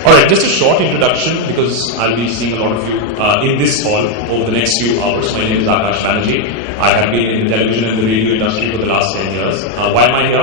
Alright, just a short introduction because I'll be seeing a lot of you in this hall over the next few hours. My name is Akash Banerjee. I have been in the television and the radio industry for the last 10 years. Why am I here?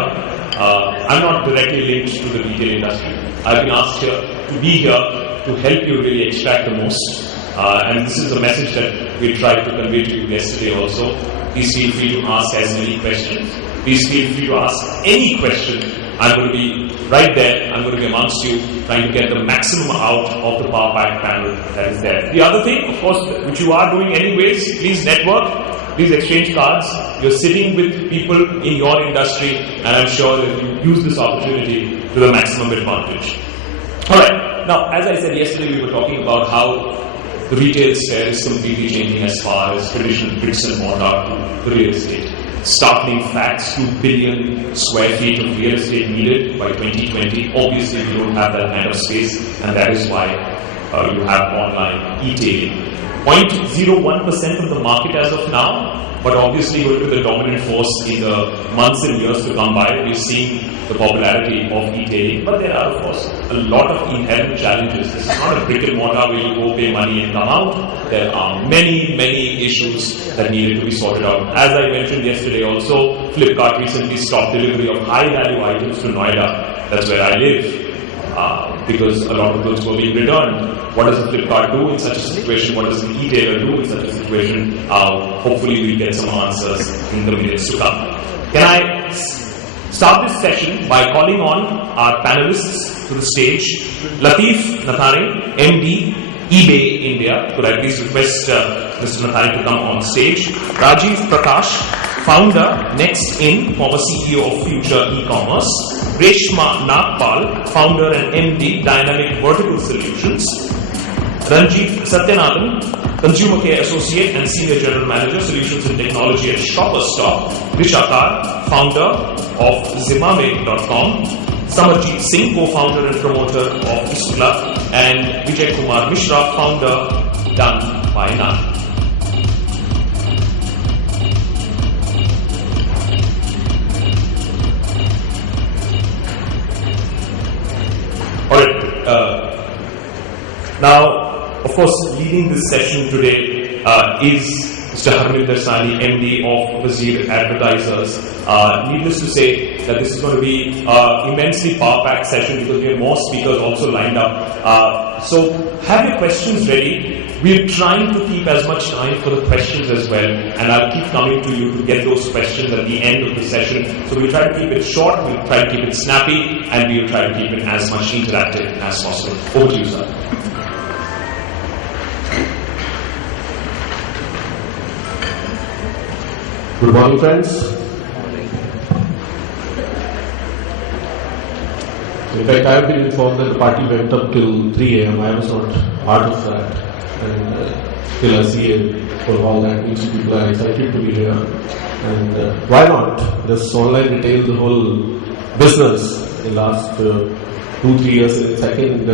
I'm not directly linked to the retail industry. I've been asked here to be here to help you really extract the most. And this is a message that we tried to convey to you yesterday also. Please feel free to ask as many questions. Please feel free to ask any question. I'm going to be right there. I'm going to be amongst you, trying to get the maximum out of the Power Pack panel that is there. The other thing, of course, which you are doing anyways, please network, please exchange cards. You're sitting with people in your industry, and I'm sure that you use this opportunity to the maximum advantage. Alright, now as I said yesterday, we were talking about how the retail sphere is completely changing as far as traditional bricks and mortar to real estate. Startling facts, 2 billion square feet of real estate needed by 2020. Obviously, we don't have that kind of space, and that is why you have online e-tailing. 0.01% of the market as of now, but obviously going to be the dominant force in the months and years to come by. We're seeing the popularity of e-tailing, but there are, of course, a lot of inherent challenges. This is not a brick and mortar where you go pay money and come out. There are many issues that needed to be sorted out. As I mentioned yesterday also, Flipkart recently stopped delivery of high-value items to Noida. That's where I live. Because a lot of goods were being returned. What does a Flipkart do in such a situation? What does an e-tailer do in such a situation? Hopefully we'll get some answers in the minutes to come. Can I start this session by calling on our panelists to the stage. Latif Nathani, MD, eBay India. Could I please request Mr. Nathani to come on stage. Rajiv Prakash, founder, Next In, former CEO of Future E-Commerce. Reshma Nagpal, founder and MD, Dynamic Vertical Solutions. Ranjit Satyanathan, Consumer Care Associate and Senior General Manager, Solutions and Technology at Shopperstop. Vishakar, founder of Zimame.com. Samarjit Singh, co-founder and promoter of Isula. And Vijay Kumar Mishra, founder, Done by None. Alright, now, of course, leading this session today is Mr. Harminder Sani, MD of Wazir Advertisers. Needless to say that this is going to be an immensely power-packed session because we have more speakers also lined up. So have your questions ready. We're trying to keep as much time for the questions as well, and I'll keep coming to you to get those questions at the end of the session. So we'll try to keep it short, we'll try to keep it snappy, and we'll try to keep it as much interactive as possible. Over to you, sir. Good morning, friends. In fact, I have been informed that the party went up till 3 a.m. I was not part of that. And till I see it for all that means people are excited to be here. And why not? This online retail, the whole business in the last 2-3 years in second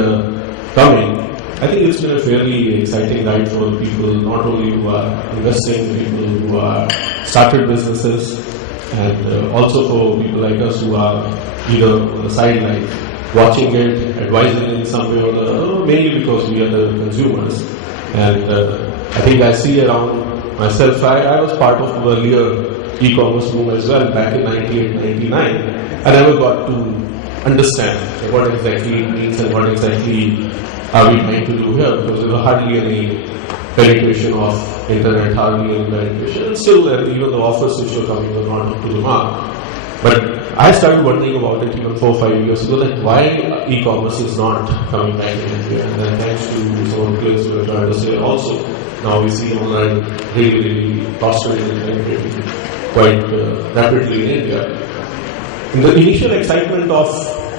coming. I think it's been a fairly exciting ride for people, not only who are investing, people who are started businesses, and also for people like us who are either on the sideline, watching it, advising in some way or the other, mainly because we are the consumers. And I think I see around myself, I was part of the earlier e-commerce boom as well back in 98, 99. I never got to understand what exactly it means and what exactly are we trying to do here, because there was hardly any penetration of internet, hardly any penetration, and still even the offers which were coming were not up to the mark. But I started wondering about it even 4 or 5 years ago, that why e-commerce is not coming back in India. And then thanks to some of the players who are trying to say also, now we see online really prospering and penetrating quite rapidly in India. In the initial excitement of,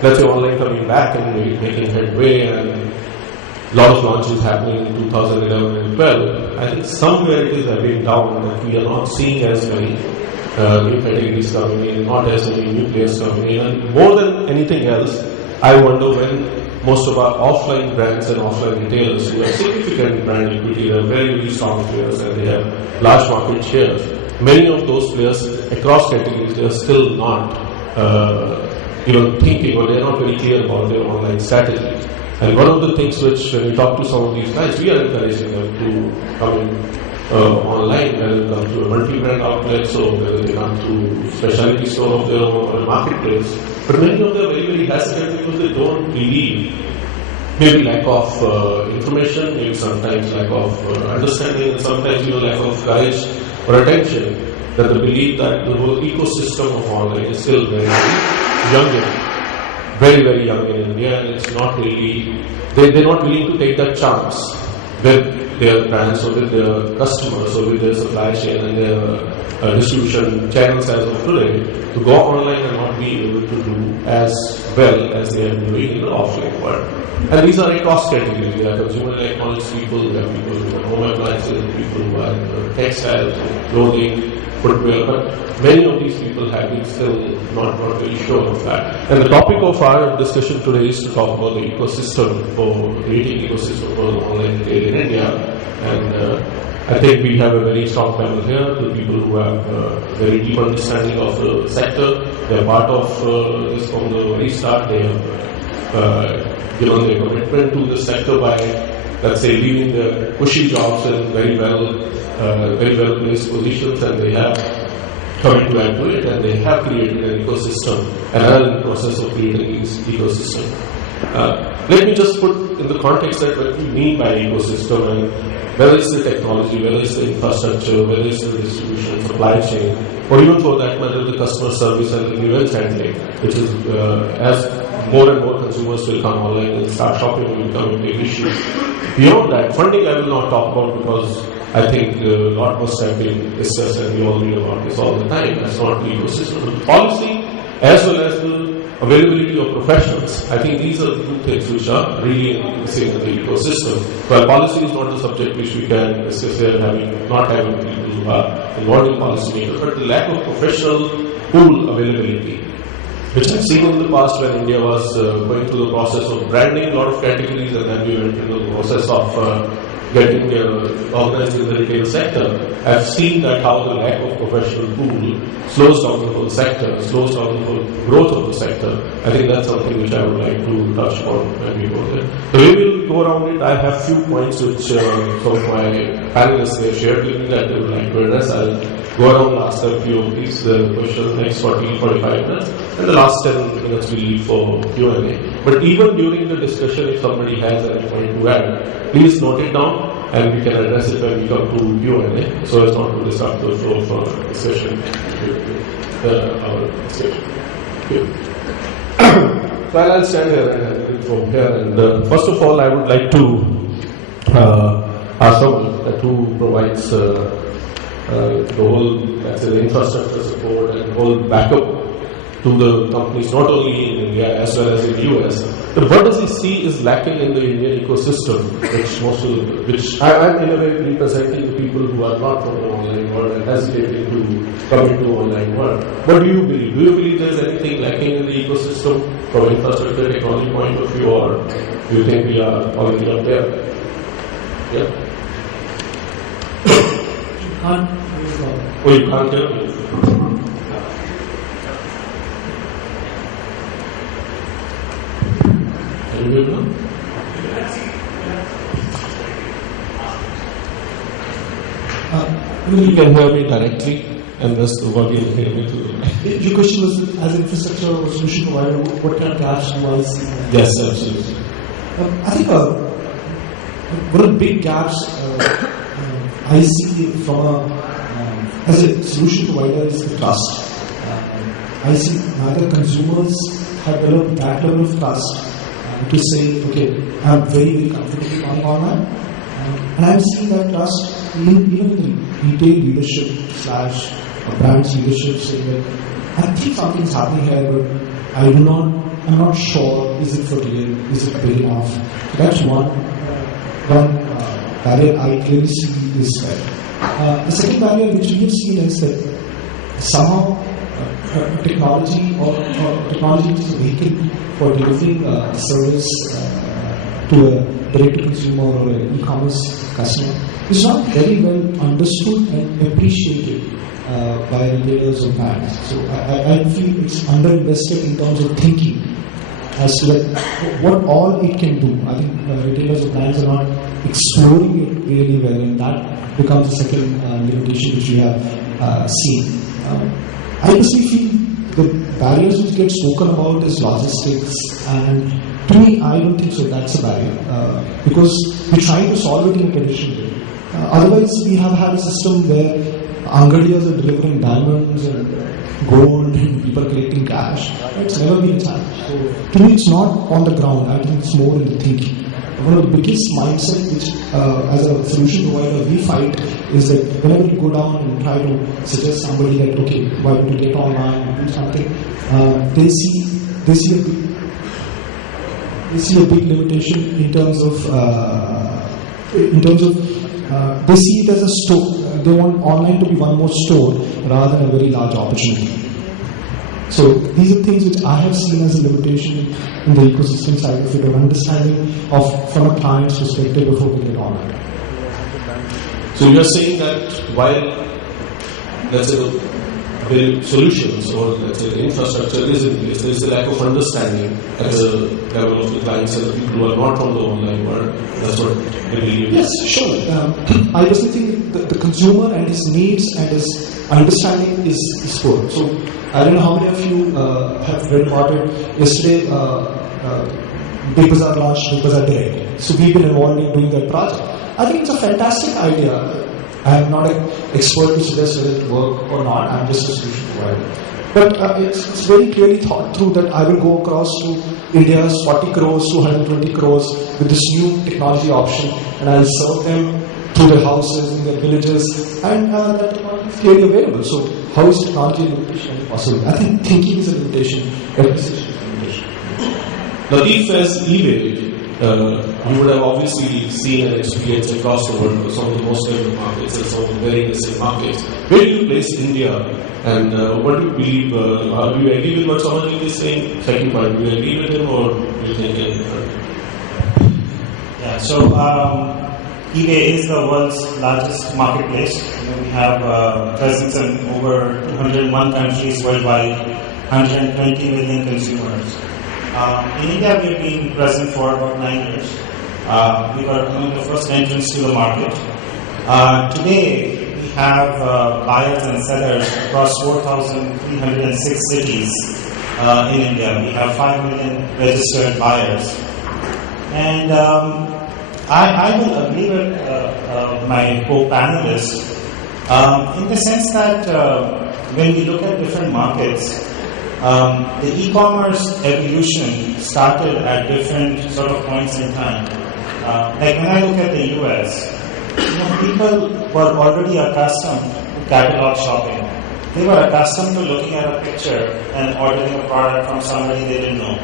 let's say, online coming back and making headway and a lot of launches happening in 2011 and 12, I think somewhere it is ebbing down that we are not seeing as many new categories coming in, not as many new players coming in, and more than anything else, I wonder when most of our offline brands and offline retailers who have significant brand equity, they are very strong players and they have large market shares. Many of those players across categories, they are still not even thinking, or they are not very clear about their online strategy. And one of the things which, when we talk to some of these guys, we are encouraging them to come in online, whether they come to a multi-brand outlet, so whether they come to specialty store of their own or a marketplace. But many of them are very, very hesitant because they don't believe. Maybe lack of information, maybe sometimes lack of understanding, and sometimes lack of courage or attention, that they believe that the whole ecosystem of online is still very young, very, very young in India, and it's not really, they're not willing to take that chance with their brands or with their customers or with their supply chain and their distribution channels as of today, to go online and not be able to do as well as they are doing in the offline world. And these are across categories. There are consumer electronics people, there are people who are home appliances, people who are in textiles, clothing, footwear, but many of these people have been still not really sure of that. And the topic of our discussion today is to talk about the ecosystem for creating ecosystem for online retail in India. And I think we have a very strong panel here, the people who have a very deep understanding of the sector. They are part of this from the very start. They have given their commitment to the sector by, let's say, leaving their cushy jobs in very well placed positions, and they have come to add to it, and they have created an ecosystem and are in the process of creating this ecosystem. Let me just put in the context that what we mean by ecosystem, and whether it's the technology, whether it's the infrastructure, whether it's the distribution, supply chain, or even for that matter the customer service and the event handling, which is as more and more consumers will come online and start shopping will become a big issue. Beyond that, funding I will not talk about because I think a lot must have been discussed and we all read about this all the time. That's not the ecosystem. The policy as well as the availability of professionals. I think these are the two things which are really missing in the ecosystem. While policy is not the subject which we can discuss here, not having people who are involved in policy makers, but the lack of professional pool availability, which I've seen in the past when India was going through the process of branding a lot of categories, and then we went into the process of getting organized in the retail sector. I've seen that how the lack of professional pool slows down the whole sector, slows down the whole growth of the sector. I think that's something which I would like to touch on when we go there. The way we'll go around it, I have few points which some of my panelists have shared with me that they would like to address. I'll go around and ask a few of these questions next 40-45 minutes, and the last 10 minutes we leave for Q&A. But even during the discussion, if somebody has any point to add, please note it down and we can address it when we come to Q&A, so as not to disrupt the flow for discussion. Our discussion. So I'll stand here and from here. And first of all, I would like to ask someone who provides the whole, let's say, the infrastructure support and whole backup to the companies, not only in India as well as in the US. But what does he see is lacking in the Indian ecosystem, which I'm in a way representing the people who are not from the online world and hesitating to come into the online world. What do you believe? Do you believe there's anything lacking in the ecosystem from an infrastructure technology point of view, or do you think we are already up there? Yeah. Oh, you can't hear me? Can you hear me? You can hear me directly, and that's the what you hear me too. Your question was, as infrastructure or solution provider, what kind of gaps do I see? Yes, absolutely. I think one of the big gaps I see from as a solution provider is the trust. I see neither consumers have developed that level of trust to say, okay, I'm very, very comfortable buying online. And I'm seeing that trust even in the retail leadership / brands leadership saying that I think something's happening here, but I'm not sure, is it for real, is it big enough? So that's one barrier I clearly see is there. The second barrier which we have seen is that somehow technology or technology is a vehicle for delivering service to a direct-to-consumer or an e-commerce customer is not very well understood and appreciated by retailers or brands. So I feel it's underinvested in terms of thinking as to what all it can do. I think retailers or brands are not exploring it really well, and that becomes the second limitation which we have seen. I personally feel the barriers which get spoken about is logistics, and to me, I don't think so that's a barrier, because we're trying to solve it in a traditional way. Otherwise, we have had a system where Angadiyas are delivering diamonds and gold and people collecting cash. It's never been a challenge. So, to me, it's not on the ground. I think it's more in the thinking. One of the biggest mindset which, as a solution provider, we fight is that whenever you go down and try to suggest somebody that, okay, why don't you get online and do something, they see a big limitation in terms of they see it as a store. They want online to be one more store rather than a very large opportunity. So these are things which I have seen as a limitation in the ecosystem side of it, or understanding of from a client's perspective before they get online. So you are saying that while, let's say, the solutions or let's say the infrastructure is in place, there is a lack of understanding at the level of the clients and the people who are not from the online world. That's what I believe. Yes, sure. I personally think the consumer and his needs and his understanding is poor. So I don't know how many of you have read about it. Yesterday, Big Bazaar launched Big Bazaar Direct. So we've been involved in doing that project. I think it's a fantastic idea. I am not an expert to suggest whether it work or not. I'm just a solution provider. But it's very clearly thought through that I will go across to India's 40 crores to 120 crores with this new technology option, and I'll serve them through their houses, in their villages, and that technology is clearly available. So how is technology a limitation possible? I think thinking is a limitation. Representation is a limitation. Latif, as eBay, you would have obviously seen and experienced across the world some of the most developed markets and some of the very nascent markets. Where do you place India, and what do you believe? Do you agree with what someone is saying? Second point, do you agree with him, or do you think different? Yeah, so eBay is the world's largest marketplace. We have presence in over 201 countries worldwide, 120 million consumers. In India, we've been present for about 9 years. We were one of the first entrants to the market. Today, we have buyers and sellers across 4,306 cities in India. We have 5 million registered buyers. And I will agree with my co-panelists in the sense that when we look at different markets, the e-commerce evolution started at different sort of points in time. Like when I look at the US, people were already accustomed to catalog shopping. They were accustomed to looking at a picture and ordering a product from somebody they didn't know.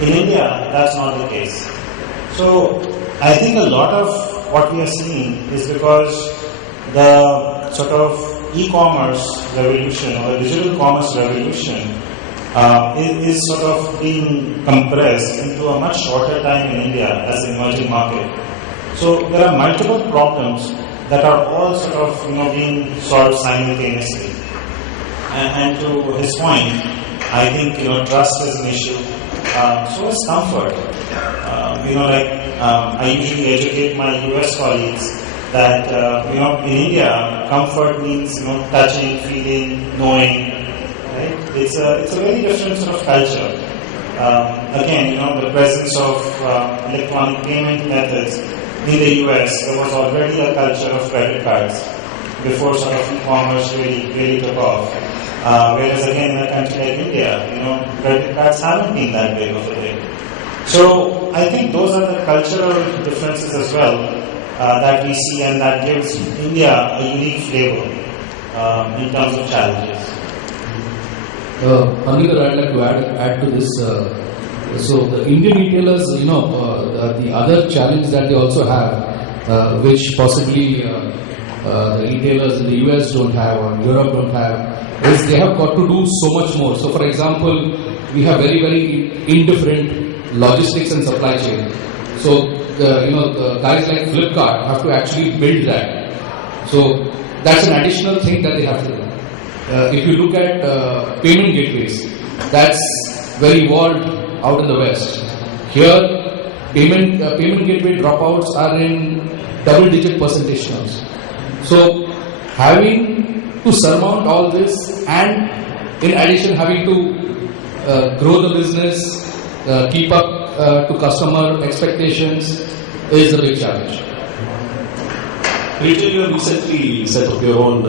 In India, that's not the case. So I think a lot of what we are seeing is because the sort of e-commerce revolution or the digital commerce revolution is sort of being compressed into a much shorter time in India as an emerging market. So there are multiple problems that are all sort of being solved simultaneously. And to his point, I think trust is an issue. So is comfort. I usually educate my US colleagues that in India, comfort means touching, feeling, knowing. Right? It's a very different sort of culture. Again, the presence of electronic payment methods in the US, there was already a culture of credit cards before sort of e-commerce really took off. Whereas again, in a country like India, credit cards haven't been that big of a thing. So I think those are the cultural differences as well that we see, and that gives India a unique flavor in terms of challenges. Another I'd like to add to this. So the Indian retailers, the other challenge that they also have, which possibly the retailers in the US don't have or Europe don't have, is they have got to do so much more. So for example, we have very, very indifferent logistics and supply chain. So the guys like Flipkart have to actually build that. So that's an additional thing that they have to do. If you look at payment gateways, that's very evolved out in the West. Here, payment gateway dropouts are in double-digit percentage terms. So, having to surmount all this, and in addition having to grow the business, keep up to customer expectations is the big challenge. Rachel, you have recently set up your own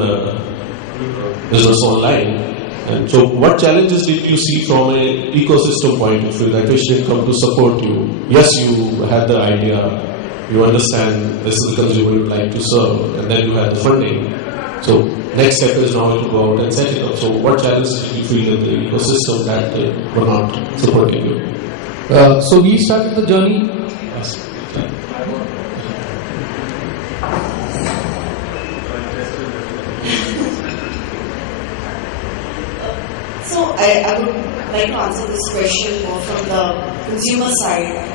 business online. And so what challenges did you see from an ecosystem point of view that which did come to support you? Yes, you had the idea, you understand this is the consumer you would like to serve, and then you had the funding. So next step is now to go out and set it up. So what challenges did you feel in the ecosystem that were not supporting you? So we started the journey. Yes. So I would like to answer this question more from the consumer side.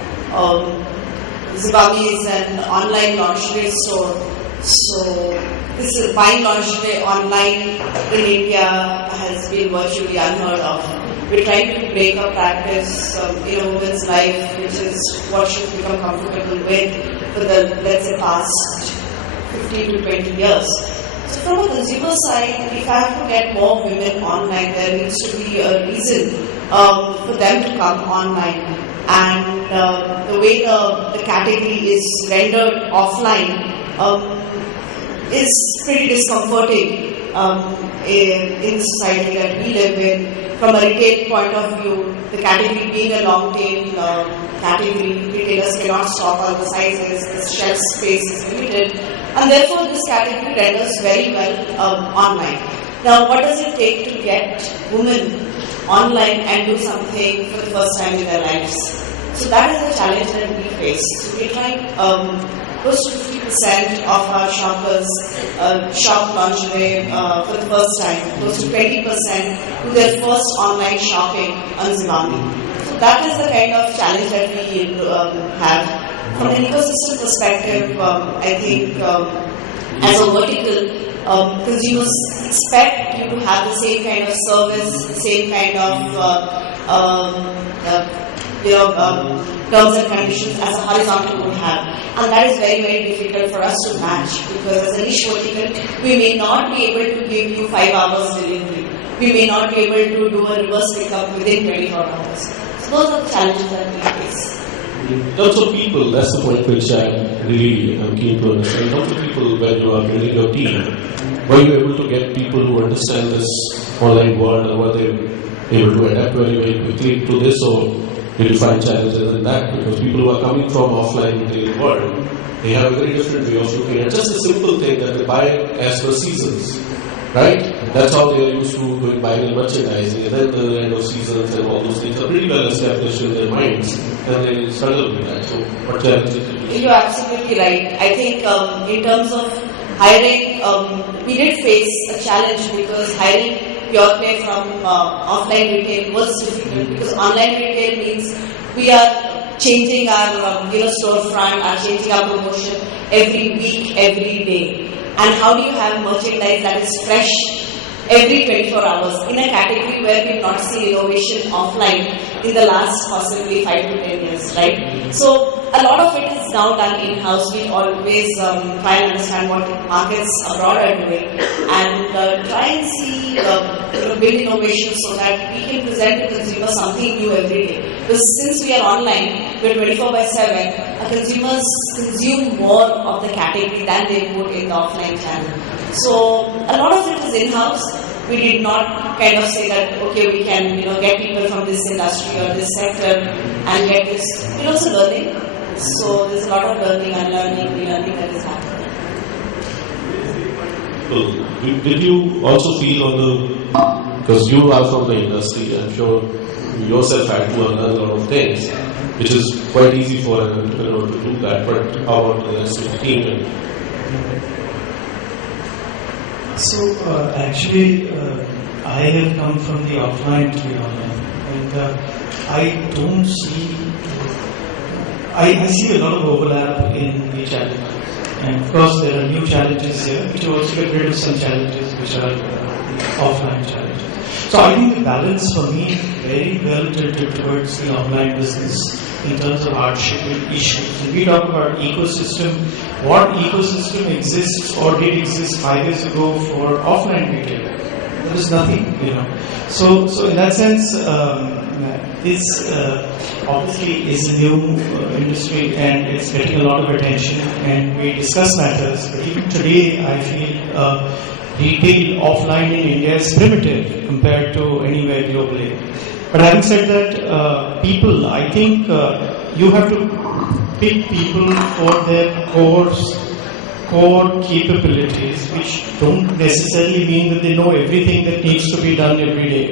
Zibami is an online lingerie store. So this is buying lingerie online in India has been virtually unheard of. We're trying to break a practice in a woman's life, which is what she's become comfortable with for the, let's say, past 15 to 20 years. So from a consumer side, if I have to get more women online, there needs to be a reason for them to come online. And the way the category is rendered offline is pretty discomforting in society that we live in. From a retail point of view, the category being a long tail category, retailers cannot stock all the sizes, the shelf space is limited, and therefore this category renders very well online. Now, what does it take to get women online and do something for the first time in their lives? So that is the challenge that we face. So we're trying close to 50% of our shoppers shop lingerie for the first time. Close to 20% do their first online shopping on Zibami. So that is the kind of challenge that we have. From an ecosystem perspective, I think as a vertical, consumers expect you to have the same kind of service, the same kind of terms and conditions as a horizontal would have. And that is very, very difficult for us to match, because as a niche vertical, we may not be able to give you 5 hours delivery. We may not be able to do a reverse pickup within 24 hours. So those are the challenges that we face. In terms of people, that's the point which I really am keen to understand. In terms of people, when you are building your team, were you able to get people who understand this online world, and were they able to adapt very, very quickly to this, or did you find challenges in that? Because people who are coming from offline retail world, they have a very different way of looking at just a simple thing that they buy as per seasons, right? That's how they are used to doing buying and merchandising, and then the end of seasons and all those things are pretty well established in their minds, and they struggle with that. So what challenges did you see? You're absolutely right. I think in terms of hiring, we did face a challenge, because hiring pure play from offline retail was difficult, because online retail means we are changing our storefront, are changing our promotion every week, every day. And how do you have merchandise that is fresh every 24 hours in a category where we've not seen innovation offline in the last possibly 5 to 10 years, right? So a lot of it is now done in-house. We always try and understand what markets abroad are doing, and try and see, build innovation so that we can present to consumers something new every day. Because since we are online, we're 24/7, our consumers consume more of the category than they would in the offline channel. So a lot of it is in-house. We did not kind of say that, okay, we can get people from this industry or this sector and get this. We're also learning. So there's a lot of learning and relearning that is happening. Well, did you also feel because you are from the industry, I'm sure you yourself had to learn a lot of things, which is quite easy for an entrepreneur to do that, but how about the rest of the team? So actually, I have come from the offline to the online, and I don't see. I see a lot of overlap in the challenges, and of course there are new challenges here, which also get rid of some challenges which are offline challenges. So I think the balance for me is very well tilted towards the online business in terms of hardship and issues. When we talk about ecosystem, what ecosystem exists or did exist 5 years ago for offline retail? There was nothing, So in that sense, this obviously is a new industry and it's getting a lot of attention and we discuss matters. But even today, I feel retail offline in India is primitive compared to anywhere globally. But having said that, people, I think you have to pick people for their core capabilities, which don't necessarily mean that they know everything that needs to be done every day.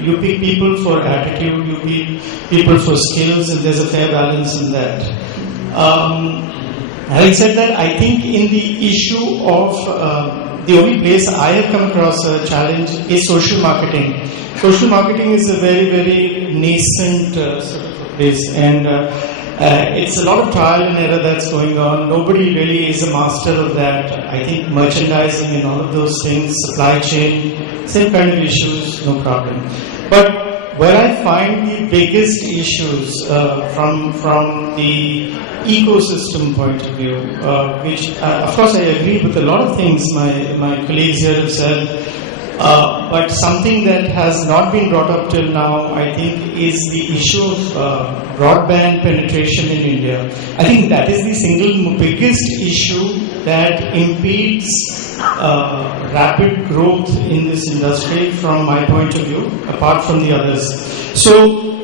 You pick people for attitude, you pick people for skills, and there's a fair balance in that. Having said that, I think in the issue of the only place I have come across a challenge is social marketing. Social marketing is a very, very nascent sort of place, and it's a lot of trial and error that's going on. Nobody really is a master of that. I think merchandising and all of those things, supply chain, same kind of issues, no problem. But where I find the biggest issues from the ecosystem point of view, which of course I agree with a lot of things my colleagues here have said, but something that has not been brought up till now, I think, is the issue of broadband penetration in India. I think that is the single biggest issue that impedes rapid growth in this industry from my point of view, apart from the others. So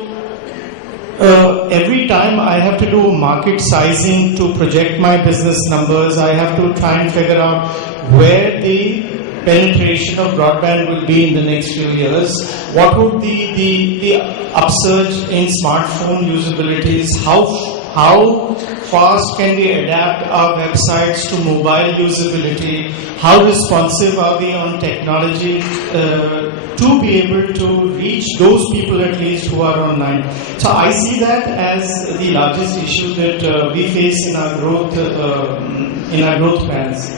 every time I have to do market sizing to project my business numbers, I have to try and figure out where the penetration of broadband will be in the next few years. What would the upsurge in smartphone usabilities? How fast can we adapt our websites to mobile usability? How responsive are we on technology to be able to reach those people at least who are online? So I see that as the largest issue that we face in our growth plans.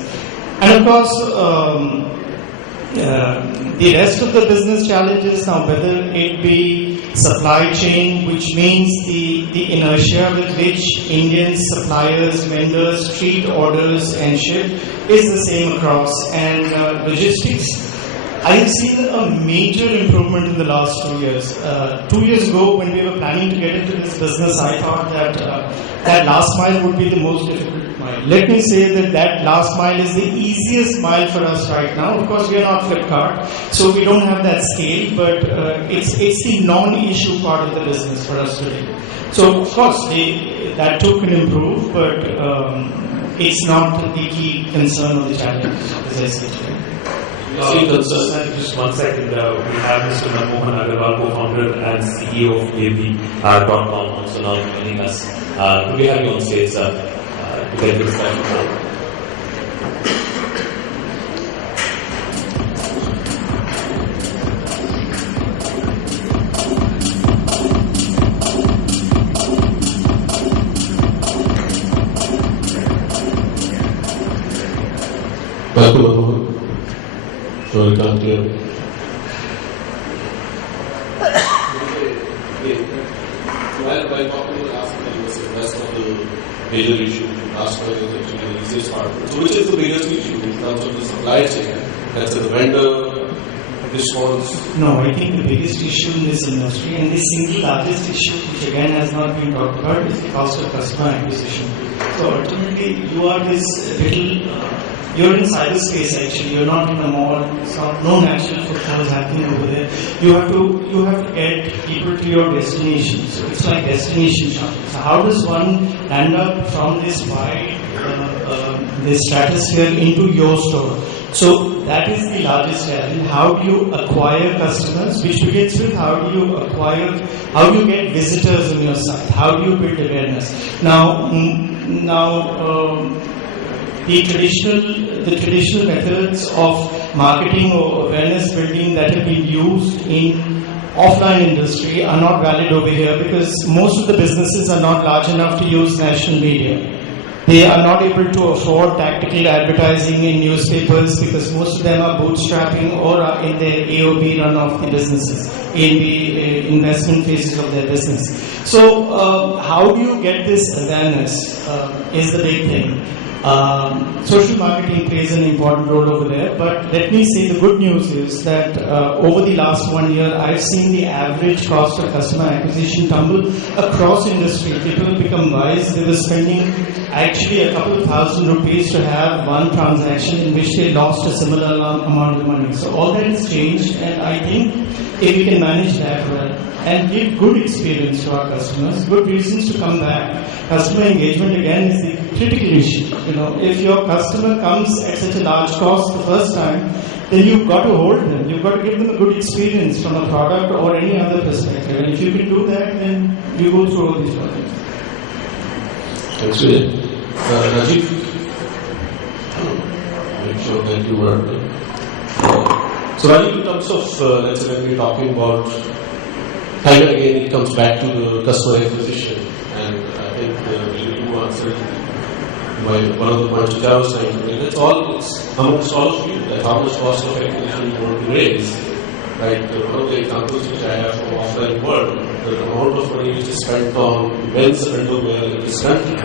And of course, the rest of the business challenges now, whether it be supply chain, which means the inertia with which Indian suppliers, vendors treat orders and ship, is the same across. And logistics, I have seen a major improvement in the last 2 years. 2 years ago, when we were planning to get into this business, I thought that that last mile would be the most difficult mile. Let me say that last mile is the easiest mile for us right now. Of course, we are not Flipkart, so we don't have that scale, but it's the non-issue part of the business for us today. So, of course, that too can improve, but it's not the key concern or the challenge, as I see today. Just 1 second. We have Mr. Manmohan Agarwal, co-founder and CEO of Indiaretailing.com, also now joining us. Could we have you on stage, sir, to get this started? Welcome. So we can't hear. While talking to the last one, that's one of the major issues. Last one is actually the easiest part. So which is the biggest issue in terms of the supply chain? That's the vendor response. No, I think the biggest issue in this industry and the single largest issue, which again has not been talked about, is the cost of customer acquisition. So ultimately, you are this little. You're in cyberspace actually. You're not in a mall. It's not no natural footfall is happening over there. You have to get people to your destination. So it's like destination shopping. So how does one land up from this wide this stratosphere into your store? So that is the largest challenge. How do you acquire customers? Which begins with how do you get visitors on your site? How do you build awareness? Now. The traditional methods of marketing or awareness building that have been used in offline industry are not valid over here because most of the businesses are not large enough to use national media. They are not able to afford tactical advertising in newspapers because most of them are bootstrapping or are in the AOB run of the businesses, in the investment phases of their business. So how do you get this awareness is the big thing. Social marketing plays an important role over there, but let me say the good news is that over the last 1 year, I've seen the average cost of customer acquisition tumble across industry. People have become wise. They were spending actually a couple of thousand rupees to have one transaction in which they lost a similar amount of money. So all that has changed, and I think if we can manage that well and give good experience to our customers, good reasons to come back. Customer engagement again is the critical issue. If your customer comes at such a large cost the first time, then you've got to hold them. You've got to give them a good experience from a product or any other perspective. And if you can do that, then you go through all these projects. Thanks, Vijay. Rajiv, make sure that you were. So, Rajiv, in terms of, let's say, when we're talking about, time and again, it comes back to the customer acquisition. And I think you answered one of the points which I was trying to make. It's amongst all of you that how much cost of acquisition you want to raise. Right? One of the examples which I have from offline world, the amount of money which is spent on men's underwear in this country,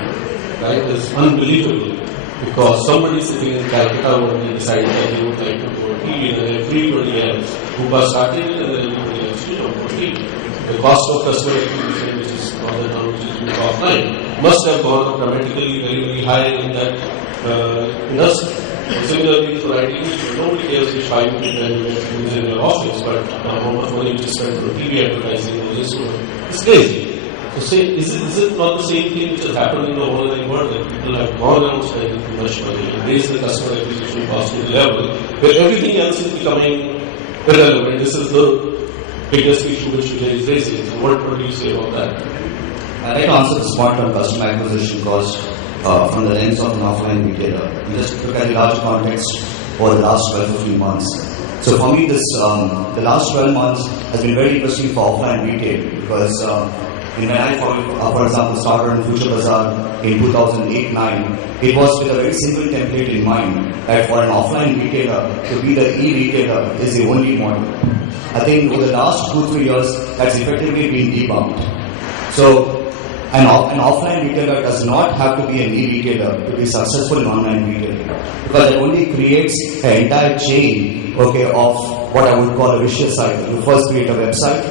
right, is unbelievable. Because somebody sitting in Calcutta one day decided that they would like to go to TV, and then everybody else who was started it, and then everybody else go to TV. The cost of customer acquisition, which is not the term which is used offline, must have gone up dramatically very, very high in that industry. Similarly, for IT, nobody cares which file you can use in your office, but the amount of money which is spent on TV advertising is crazy. So say, is it not the same thing which has happened in the online world, that people have gone out spending too much money and raised the customer acquisition cost to the level where everything else is becoming irrelevant? This is the biggest issue which Vijay is raising. So what do you say about that? I'd like to answer this point on customer acquisition cost from the lens of an offline retailer. We just look at the larger context over the last 12-15 months. So for me, the last 12 months has been very interesting for offline retail because when I, for example, started in Future Bazaar in 2008-9, it was with a very simple template in mind that for an offline retailer to be the e-retailer is the only model. I think over the last 2-3 years, that's effectively been debunked. So an offline retailer does not have to be an e-retailer to be successful in online retailing, because it only creates an entire chain, of what I would call a vicious cycle. You first create a website,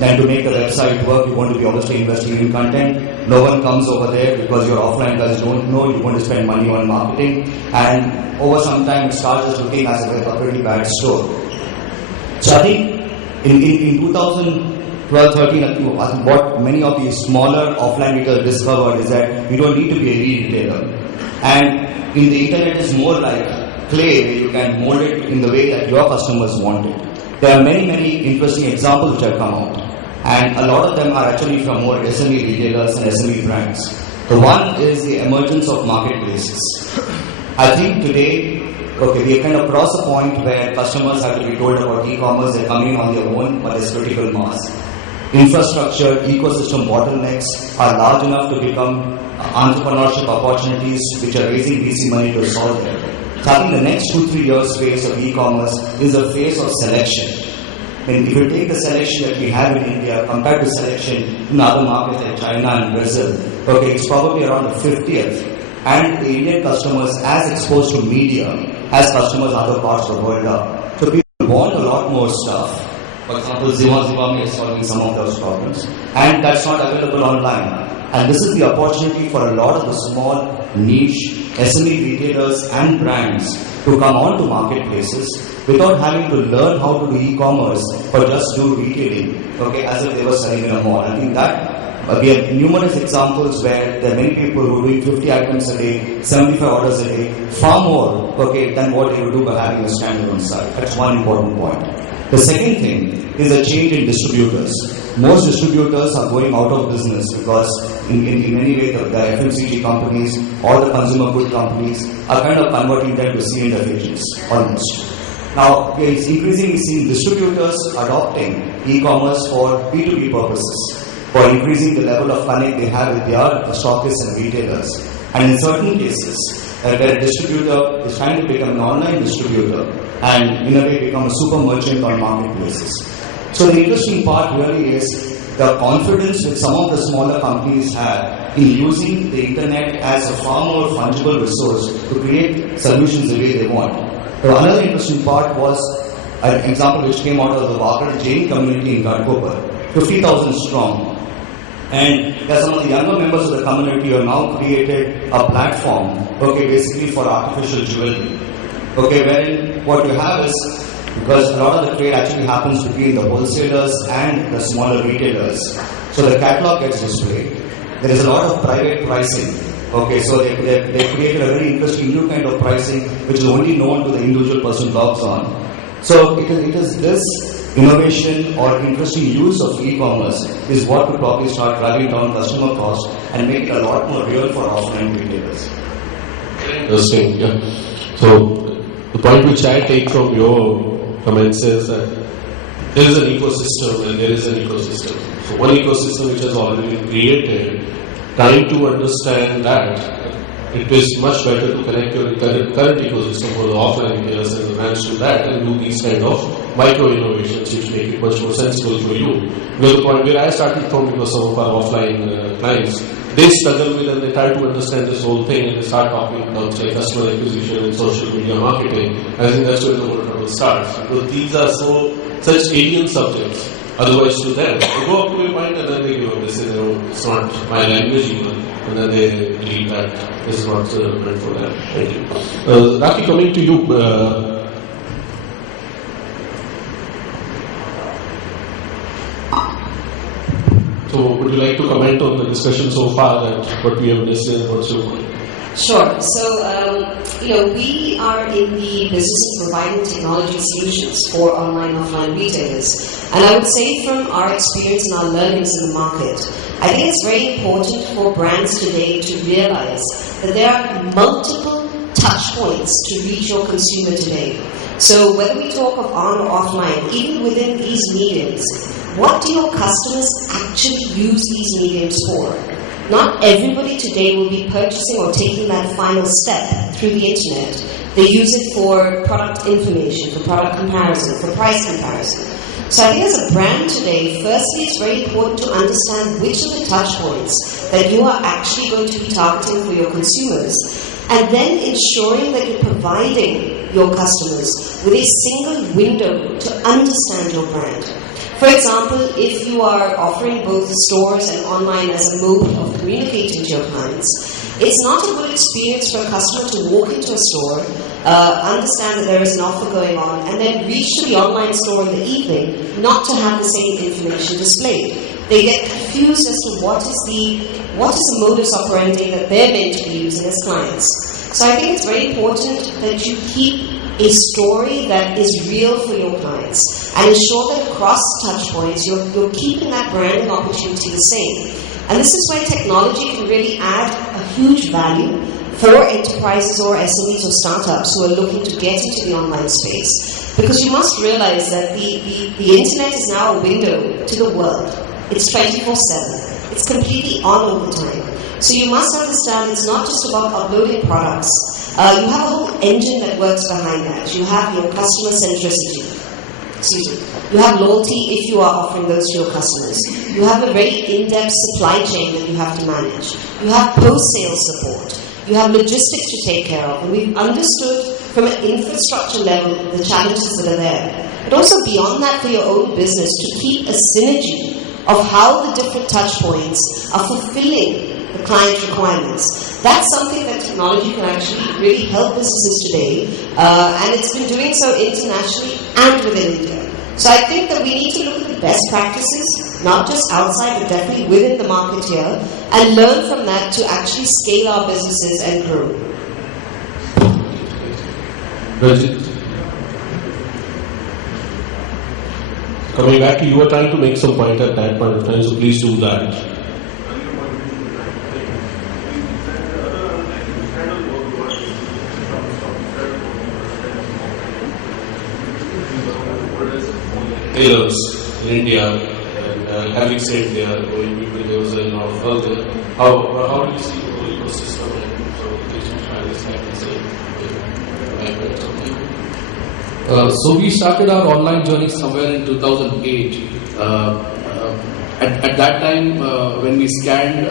then to make the website work, you want to be obviously investing in content. No one comes over there because your offline guys don't know. You want to spend money on marketing, and over some time it starts just looking as a pretty bad store. So I think in 2012-13, I think what many of these smaller offline retailers discovered is that you don't need to be a retailer. And in the internet, it's more like clay, where you can mold it in the way that your customers want it. There are many, many interesting examples which have come out. And a lot of them are actually from more SME retailers and SME brands. The one is the emergence of marketplaces. I think today, we have kind of crossed a point where customers have to be told about e-commerce. They're coming on their own, but there's critical mass. Infrastructure, ecosystem bottlenecks are large enough to become entrepreneurship opportunities which are raising VC money to solve them. So I think the next 2-3 years phase of e-commerce is a phase of selection. And if you take the selection that we have in India compared to selection in other markets like China and Brazil, it's probably around the 50th. And the Indian customers as exposed to media as customers in other parts of the world are. So people want a lot more stuff. For example, Zivame is solving some of those problems. And that's not available online. And this is the opportunity for a lot of the small, niche, SME retailers and brands to come onto marketplaces without having to learn how to do e-commerce or just do retailing, as if they were selling in a mall. I think that we have numerous examples where there are many people who are doing 50 items a day, 75 orders a day, far more than what they would do by having a standalone site. That's one important point. The second thing is a change in distributors. Most distributors are going out of business because in many ways the FMCG companies or the consumer good companies are kind of converting them to C&F agents almost. Now, we are increasingly seeing distributors adopting e-commerce for B2B purposes, for increasing the level of connect they have with their stockists and retailers. And in certain cases, where a distributor is trying to become an online distributor and in a way become a super merchant on marketplaces. So the interesting part really is the confidence that some of the smaller companies have in using the internet as a far more fungible resource to create solutions the way they want. So another interesting part was an example which came out of the Wagner Jain community in Ghatkopar, 50,000 strong. And there are some of the younger members of the community who have now created a platform, basically for artificial jewelry. Wherein what you have is, because a lot of the trade actually happens between the wholesalers and the smaller retailers. So the catalog gets displayed. There is a lot of private pricing. So they created a very interesting new kind of pricing which is only known to the individual person logs on. So it is this innovation or interesting use of e-commerce is what will probably start driving down customer cost and make it a lot more real for offline retailers. Interesting, yeah. So the point which I take from your comments is that there is an ecosystem and there is an ecosystem. So one ecosystem which has already been created, trying to understand that it is much better to connect your current ecosystem for the offline retailers and the brands to that and do these kind of micro innovations which make it much more sensible for you. Because the point where I started from, because some of our offline clients, they struggle with and they try to understand this whole thing and they start talking about customer acquisition and social media marketing. I think that's where the whole trouble starts. Because these are such alien subjects, otherwise to them. They go up to your mind and then they give up. They say, it's not my language even. And then they believe that this is not meant for them. Thank you. Raki, coming to you. So, would you like to comment on the discussion so far, that what we have listened, what's your point? Sure. So, we are in the business of providing technology solutions for online, offline retailers. And I would say from our experience and our learnings in the market, I think it's very important for brands today to realize that there are multiple touch points to reach your consumer today. So whether we talk of on or offline, even within these mediums, what do your customers actually use these mediums for? Not everybody today will be purchasing or taking that final step through the internet. They use it for product information, for product comparison, for price comparison. So I think as a brand today, firstly it's very important to understand which of the touch points that you are actually going to be targeting for your consumers, and then ensuring that you're providing your customers with a single window to understand your brand. For example, if you are offering both stores and online as a mode of communicating to your clients, it's not a good experience for a customer to walk into a store, understand that there is an offer going on, and then reach to the online store in the evening not to have the same information displayed. They get confused as to what is the modus operandi that they're meant to be using as clients. So I think it's very important that you keep a story that is real for your clients and ensure that across touch points you're keeping that branding opportunity the same. And this is where technology can really add a huge value for enterprises or SMEs or startups who are looking to get into the online space. Because you must realize that the internet is now a window to the world. It's 24/7. It's completely on all the time. So you must understand it's not just about uploading products. You have a whole engine that works behind that. You have your customer centricity. You have loyalty if you are offering those to your customers. You have a very in-depth supply chain that you have to manage. You have post-sale support. You have logistics to take care of. And we've understood from an infrastructure level the challenges that are there. But also beyond that for your own business to keep a synergy of how the different touch points are fulfilling the client requirements. That's something that technology can actually really help businesses today, and it's been doing so internationally and within India. So I think that we need to look at the best practices, not just outside, but definitely within the market here, and learn from that to actually scale our businesses and grow. Coming back to you, were trying to make some point at that point of time, so please do that. Tailors in India, and having said they are going people, there was a lot of further. How do you see the whole ecosystem? So we started our online journey somewhere in 2008. At that time, when we scanned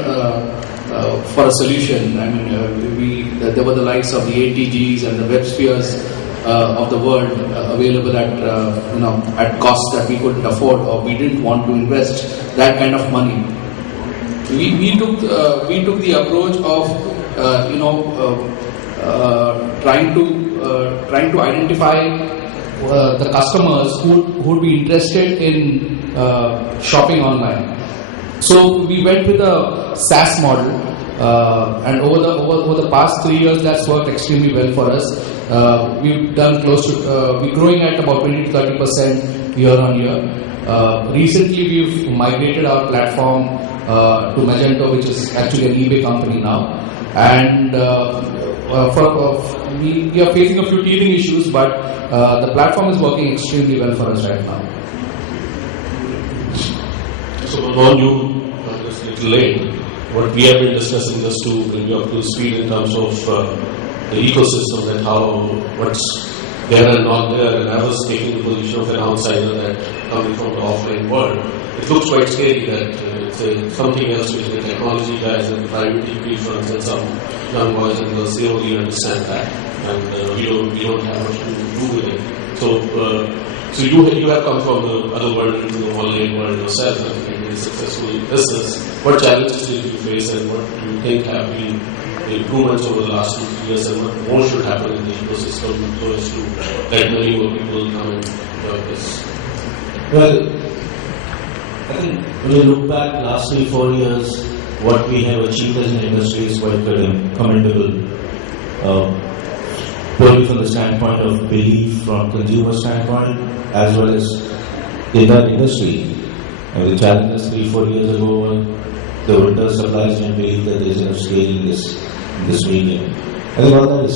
for a solution, I mean, there were the likes of the ATGs and the WebSpheres of the world available at at costs that we couldn't afford, or we didn't want to invest that kind of money. We took the approach of trying to identify the customers who would be interested in shopping online. So we went with a SaaS model, and over the past 3 years, that's worked extremely well for us. We've done we're growing at about 20-30% year on year. Recently, we've migrated our platform to Magento, which is actually an eBay company now, and we are facing a few teething issues, but the platform is working extremely well for us right now. So, on you, just a little late, what we have been discussing, just to bring you up to speed in terms of the ecosystem and what's there and not there, and I was taking the position of an outsider that coming from the offline world, it looks quite scary that it's something else which the technology guys and the private equity firms and some young boys and girls, they only understand that, and we don't have much to do with it. So you have come from the other world into the online world yourself and been very successful in business. What challenges did you face, and what do you think have been the improvements over the last 2 years, and what more should happen in the ecosystem so as to let many more people come and work this? Well, I think when you look back last 3-4 years, what we have achieved as an industry is quite commendable. Purely from the standpoint of belief from consumer standpoint, as well as in that industry. The challenges 3-4 years ago were the winter supplies didn't believe that there is enough scale in this medium. I think all that is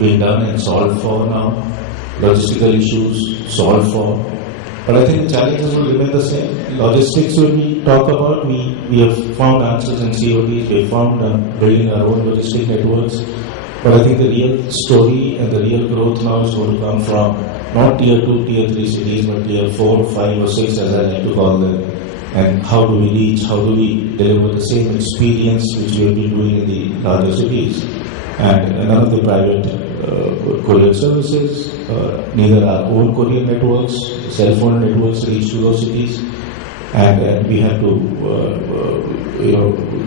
being done and solved for now. Logistical issues solved for. But I think the challenges will remain the same. Logistics, when we talk about, we have found answers in CODs, we have found building our own logistic networks. But I think the real story and the real growth now is going to come from not tier 2, tier 3 cities, but tier 4, 5 or 6 as I like to call them. And how do we reach, how do we deliver the same experience which we have been doing in the larger cities. And none of the private courier services, neither our own courier networks, cell phone networks reach to those cities. And we have to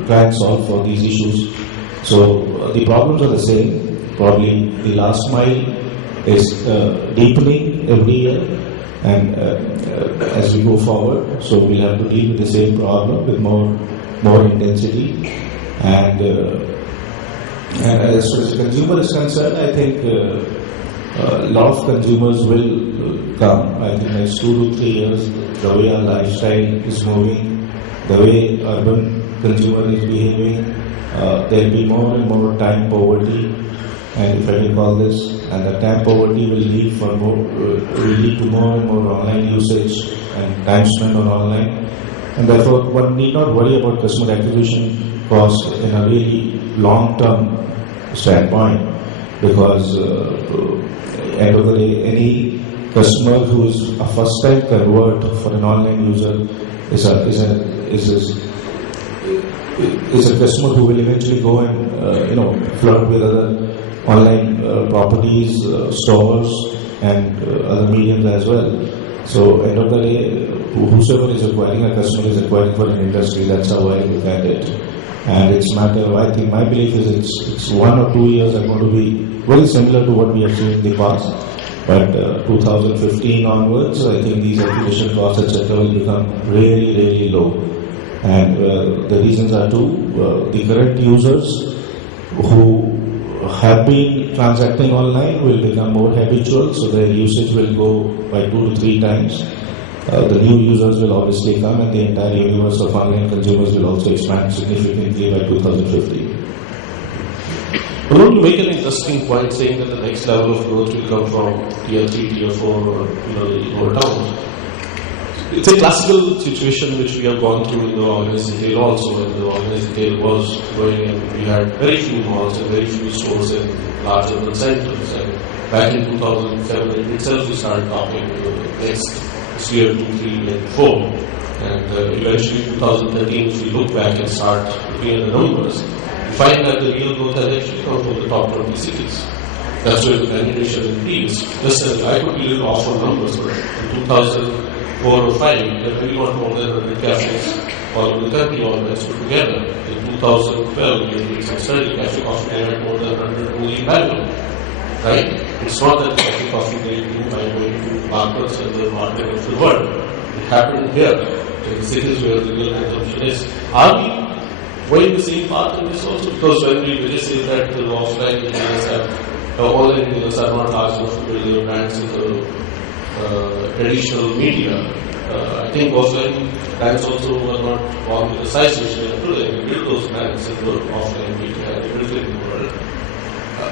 try and solve for these issues. So the problems are the same. Probably the last mile is deepening every year, and as we go forward, so we'll have to deal with the same problem with more intensity. And as far as the consumer is concerned, I think a lot of consumers will come. I think next 2 to 3 years, the way our lifestyle is moving, the way urban consumer is behaving. There will be more and more time poverty, and if I can call this, and the time poverty will lead to more and more online usage and time spent on online, and therefore one need not worry about customer acquisition costs in a really long-term standpoint, because end of the day, any customer who is a first-time convert for an online user is a customer who will eventually go and flood with other online properties, stores, and other mediums as well. So end of the day, whosoever is acquiring a customer is acquiring for an industry. That's how I look at it. And it's matter. I think my belief is it's 1 or 2 years are going to be very similar to what we have seen in the past. But 2015 onwards, I think these acquisition costs, etc., will become really, really low. And the reasons are two. The current users who have been transacting online will become more habitual, so their usage will go by 2 to 3 times. The new users will obviously come, and the entire universe of online consumers will also expand significantly by 2015. Well, don't you make an interesting point saying that the next level of growth will come from tier 3, tier 4, or lower towns? It's a classical situation which we have gone through in the organized retail also. When the organized retail was growing, and we had very few malls and very few stores in large urban centers. And back in 2007, itself we started talking next year, 2, 3, and 4. And eventually 2013, if we look back and start looking at the numbers, we find that the real growth has actually come from the top 20 cities. That's where the penetration increased. Just as I could be a little off on numbers, but in 2004 or 5, there were really not more than 100 cafes all over the country, all that's put together. In 2012, we did some study, Cafe Coffee Day had more than 100 only in Bangalore. Right? It's not that Cafe Coffee Day grew by going to markets and the market of the world. It happened here, in the cities where the real consumption is. Are we going the same path in this also? Because when we really say that the offline retailers have, online retailers are not large enough to build their brands in the traditional media, I think offline brands also are not born with the size which they are today. They build those brands in the offline media, they build it in the world.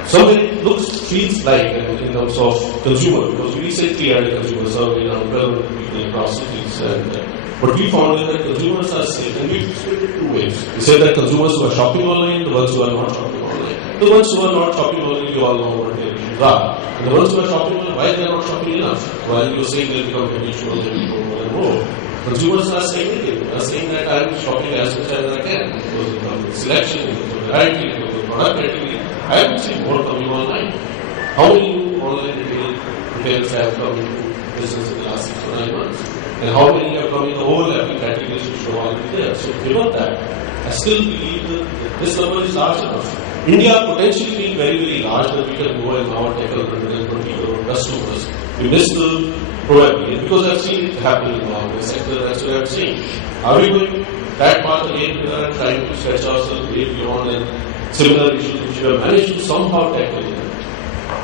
So when it looks, feels like in terms of consumer, because we recently had a consumer survey around 12 people across cities, and what we found is that consumers are safe, and we split it two ways. We said that consumers who are shopping online, the ones who are not shopping online. The ones who are not shopping online, you all know what their issues are. And the ones who are shopping online, why they are not shopping enough? While you're saying they become habitual, they become more and more. Consumers are saying it. They are saying that I'm shopping as much as I can because of the selection, because of the variety, because of the product category. I haven't seen more coming online. How many new online retailers have come into business in the last 6 or 9 months? And how many have come in the whole every categories which are already there? So given that, I still believe that this number is large enough. India potentially being very, very large that we can go and now tackle 120 crore customers. We missed the probably, because I've seen it happening in the sector, that's what I've seen. Are we going that path again? We are trying to stretch ourselves way beyond and similar issues which we have managed to somehow tackle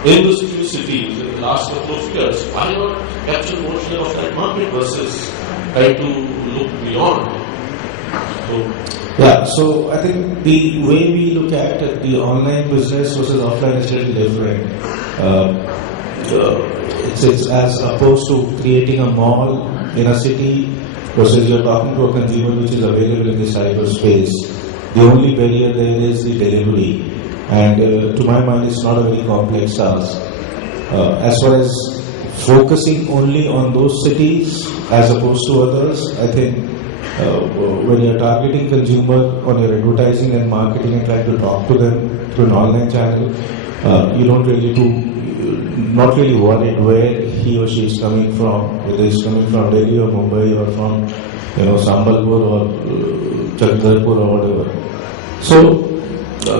in those few cities in the last couple of years. Why not capture more share of that market versus trying to look beyond? So I think the way we look at the online business versus offline is a little different. It's as opposed to creating a mall in a city versus you're talking to a consumer which is available in the cyberspace. The only barrier there is the delivery, and to my mind it's not a very complex task. As far as focusing only on those cities as opposed to others, I think when you're targeting consumer on your advertising and marketing and trying to talk to them through an online channel, you don't really not really worried where he or she is coming from, whether it's coming from Delhi or Mumbai or from Sambalpur or Chakdarpur or whatever. So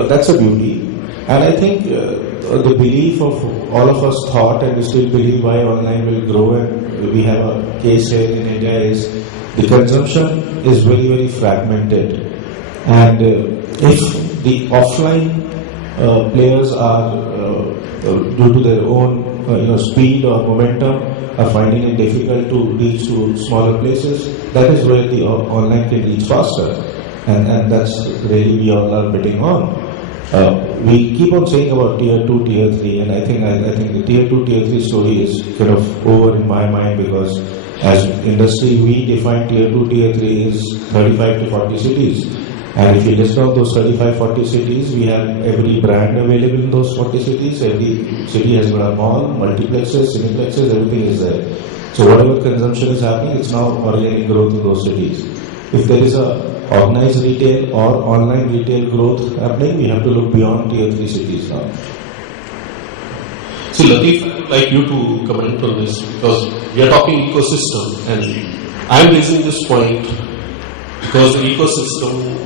that's a beauty, and I think the belief of all of us thought, and we still believe why online will grow, and we have a case here in India, is the consumption is very, very fragmented, and if the offline players are due to their own speed or momentum are finding it difficult to reach to smaller places, that is where the online can reach faster, and that's really we all are betting on. We keep on saying about tier 2, tier 3, and I think the tier 2, tier 3 story is kind of over in my mind, because as industry we define tier 2, tier 3 is 35 to 40 cities. And if you list out those 35-40 cities, we have every brand available in those 40 cities. Every city has got a mall, multiplexes, cineplexes, everything is there. So whatever consumption is happening, it's now organic growth in those cities. If there is a organized retail or online retail growth happening, we have to look beyond tier 3 cities now. So Latif, I would like you to comment on this, because we are talking ecosystem, and I am raising this point because the ecosystem,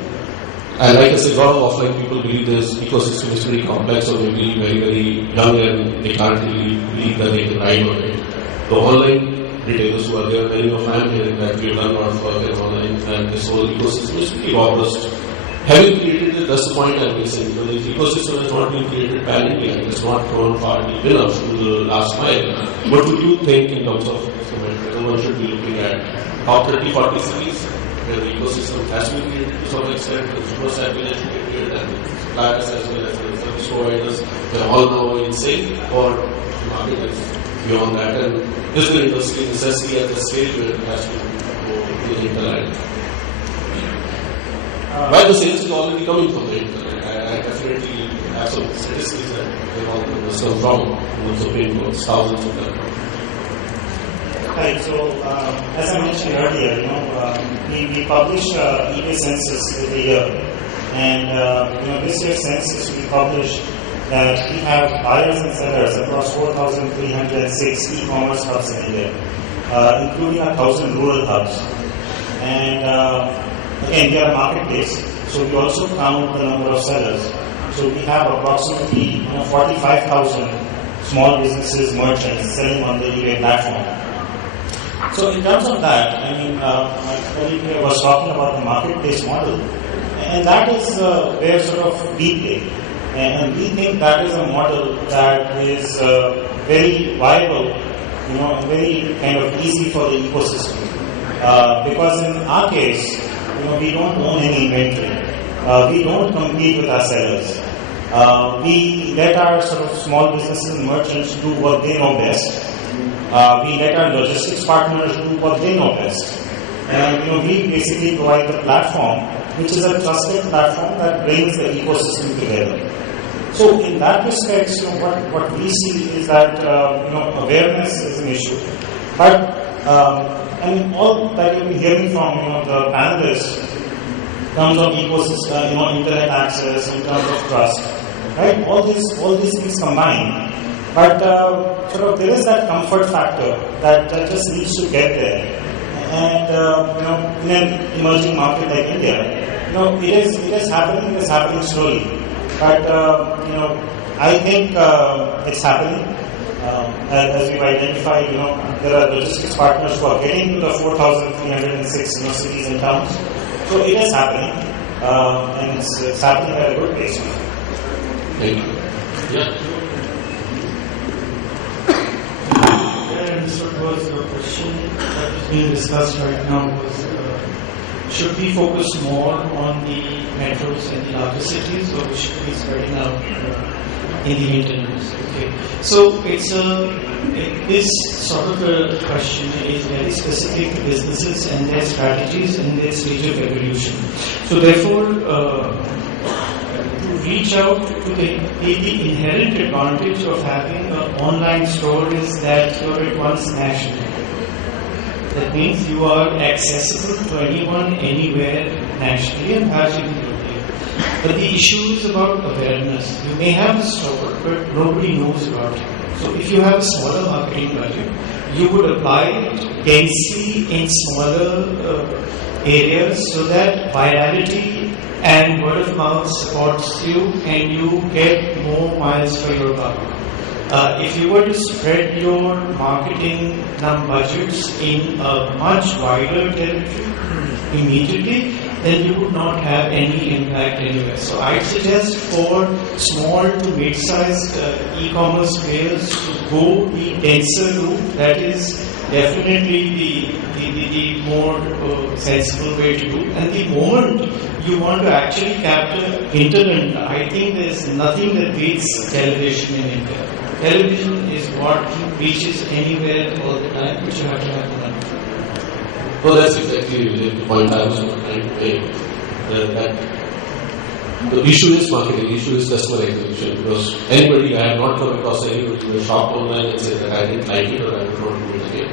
and like I said, a lot of offline people believe this ecosystem is pretty complex or maybe very, very young and they can't really believe that they can ride on it. The online retailers who are there, many of them hearing that we've done a lot of work in online, and this whole ecosystem is pretty robust. Having created it, that's the point I'm missing, because this ecosystem has not been created pan-India, it has not gone far deep enough to the last mile. What would you think in terms of whether one should be looking at top 30-40 cities where the ecosystem has been created to some extent, consumers have been educated, and suppliers as well as the service providers, they're all now in sync, or the market is beyond that, and is the industry necessity at the stage where it has to go to the internet? Why the sales is already coming from the internet? I definitely have some statistics that where all the numbers come from in terms of pain points, thousands of them. Right. So, as I mentioned earlier, we publish eBay census every year, and this year's census we published that we have buyers and sellers across 4,306 e-commerce hubs in India, including 1,000 rural hubs. And again, we are a marketplace, so we also count the number of sellers. So we have approximately 45,000 small businesses, merchants selling on the eBay platform. So in terms of that, my colleague here was talking about the marketplace model, and that is where sort of we play. And we think that is a model that is very viable, and very kind of easy for the ecosystem. Because in our case, we don't own any inventory. We don't compete with our sellers. We let our sort of small businesses and merchants do what they know best. We let our logistics partners do what they know best. And we basically provide the platform, which is a trusted platform that brings the ecosystem together. So in that respect, what we see is that awareness is an issue. But all that you've been hearing from the panelists in terms of ecosystem, internet access, in terms of trust, right? All these things combined. But there is that comfort factor that just needs to get there. And in an emerging market like India, it is happening slowly. But I think it's happening. As we've identified, there are logistics partners who are getting to the 4,306 cities and towns. So it is happening, and it's happening at a good pace. Thank you. Yeah. What was the question that is being discussed right now was should we focus more on the metros and the larger cities, or should we spreading out in the hinterlands? Okay, so this sort of a question is very specific to businesses and their strategies and their stage of evolution. So therefore, to reach out to the inherent advantage of having an online store is that you're at once national. That means you are accessible to anyone, anywhere, nationally and largely globally. But the issue is about awareness. You may have a store, but nobody knows about it. So if you have a smaller marketing budget, you would apply it densely in smaller areas so that virality and word of mouth supports you and you get more miles for your buck. If you were to spread your marketing budgets in a much wider territory immediately, then you would not have any impact anywhere. So I'd suggest for small to mid-sized e-commerce players to go the denser route. That is definitely the more sensible way to do. And the moment you want to actually capture hinterland, I think there's nothing that beats television in India. Television is what reaches anywhere all the time, which you have to have the money. Well, that's exactly the point I was trying to make. That the issue is marketing, the issue is customer acquisition. Because anybody, I have not come across anybody who has shopped online and said that I didn't like it or I would not do it again.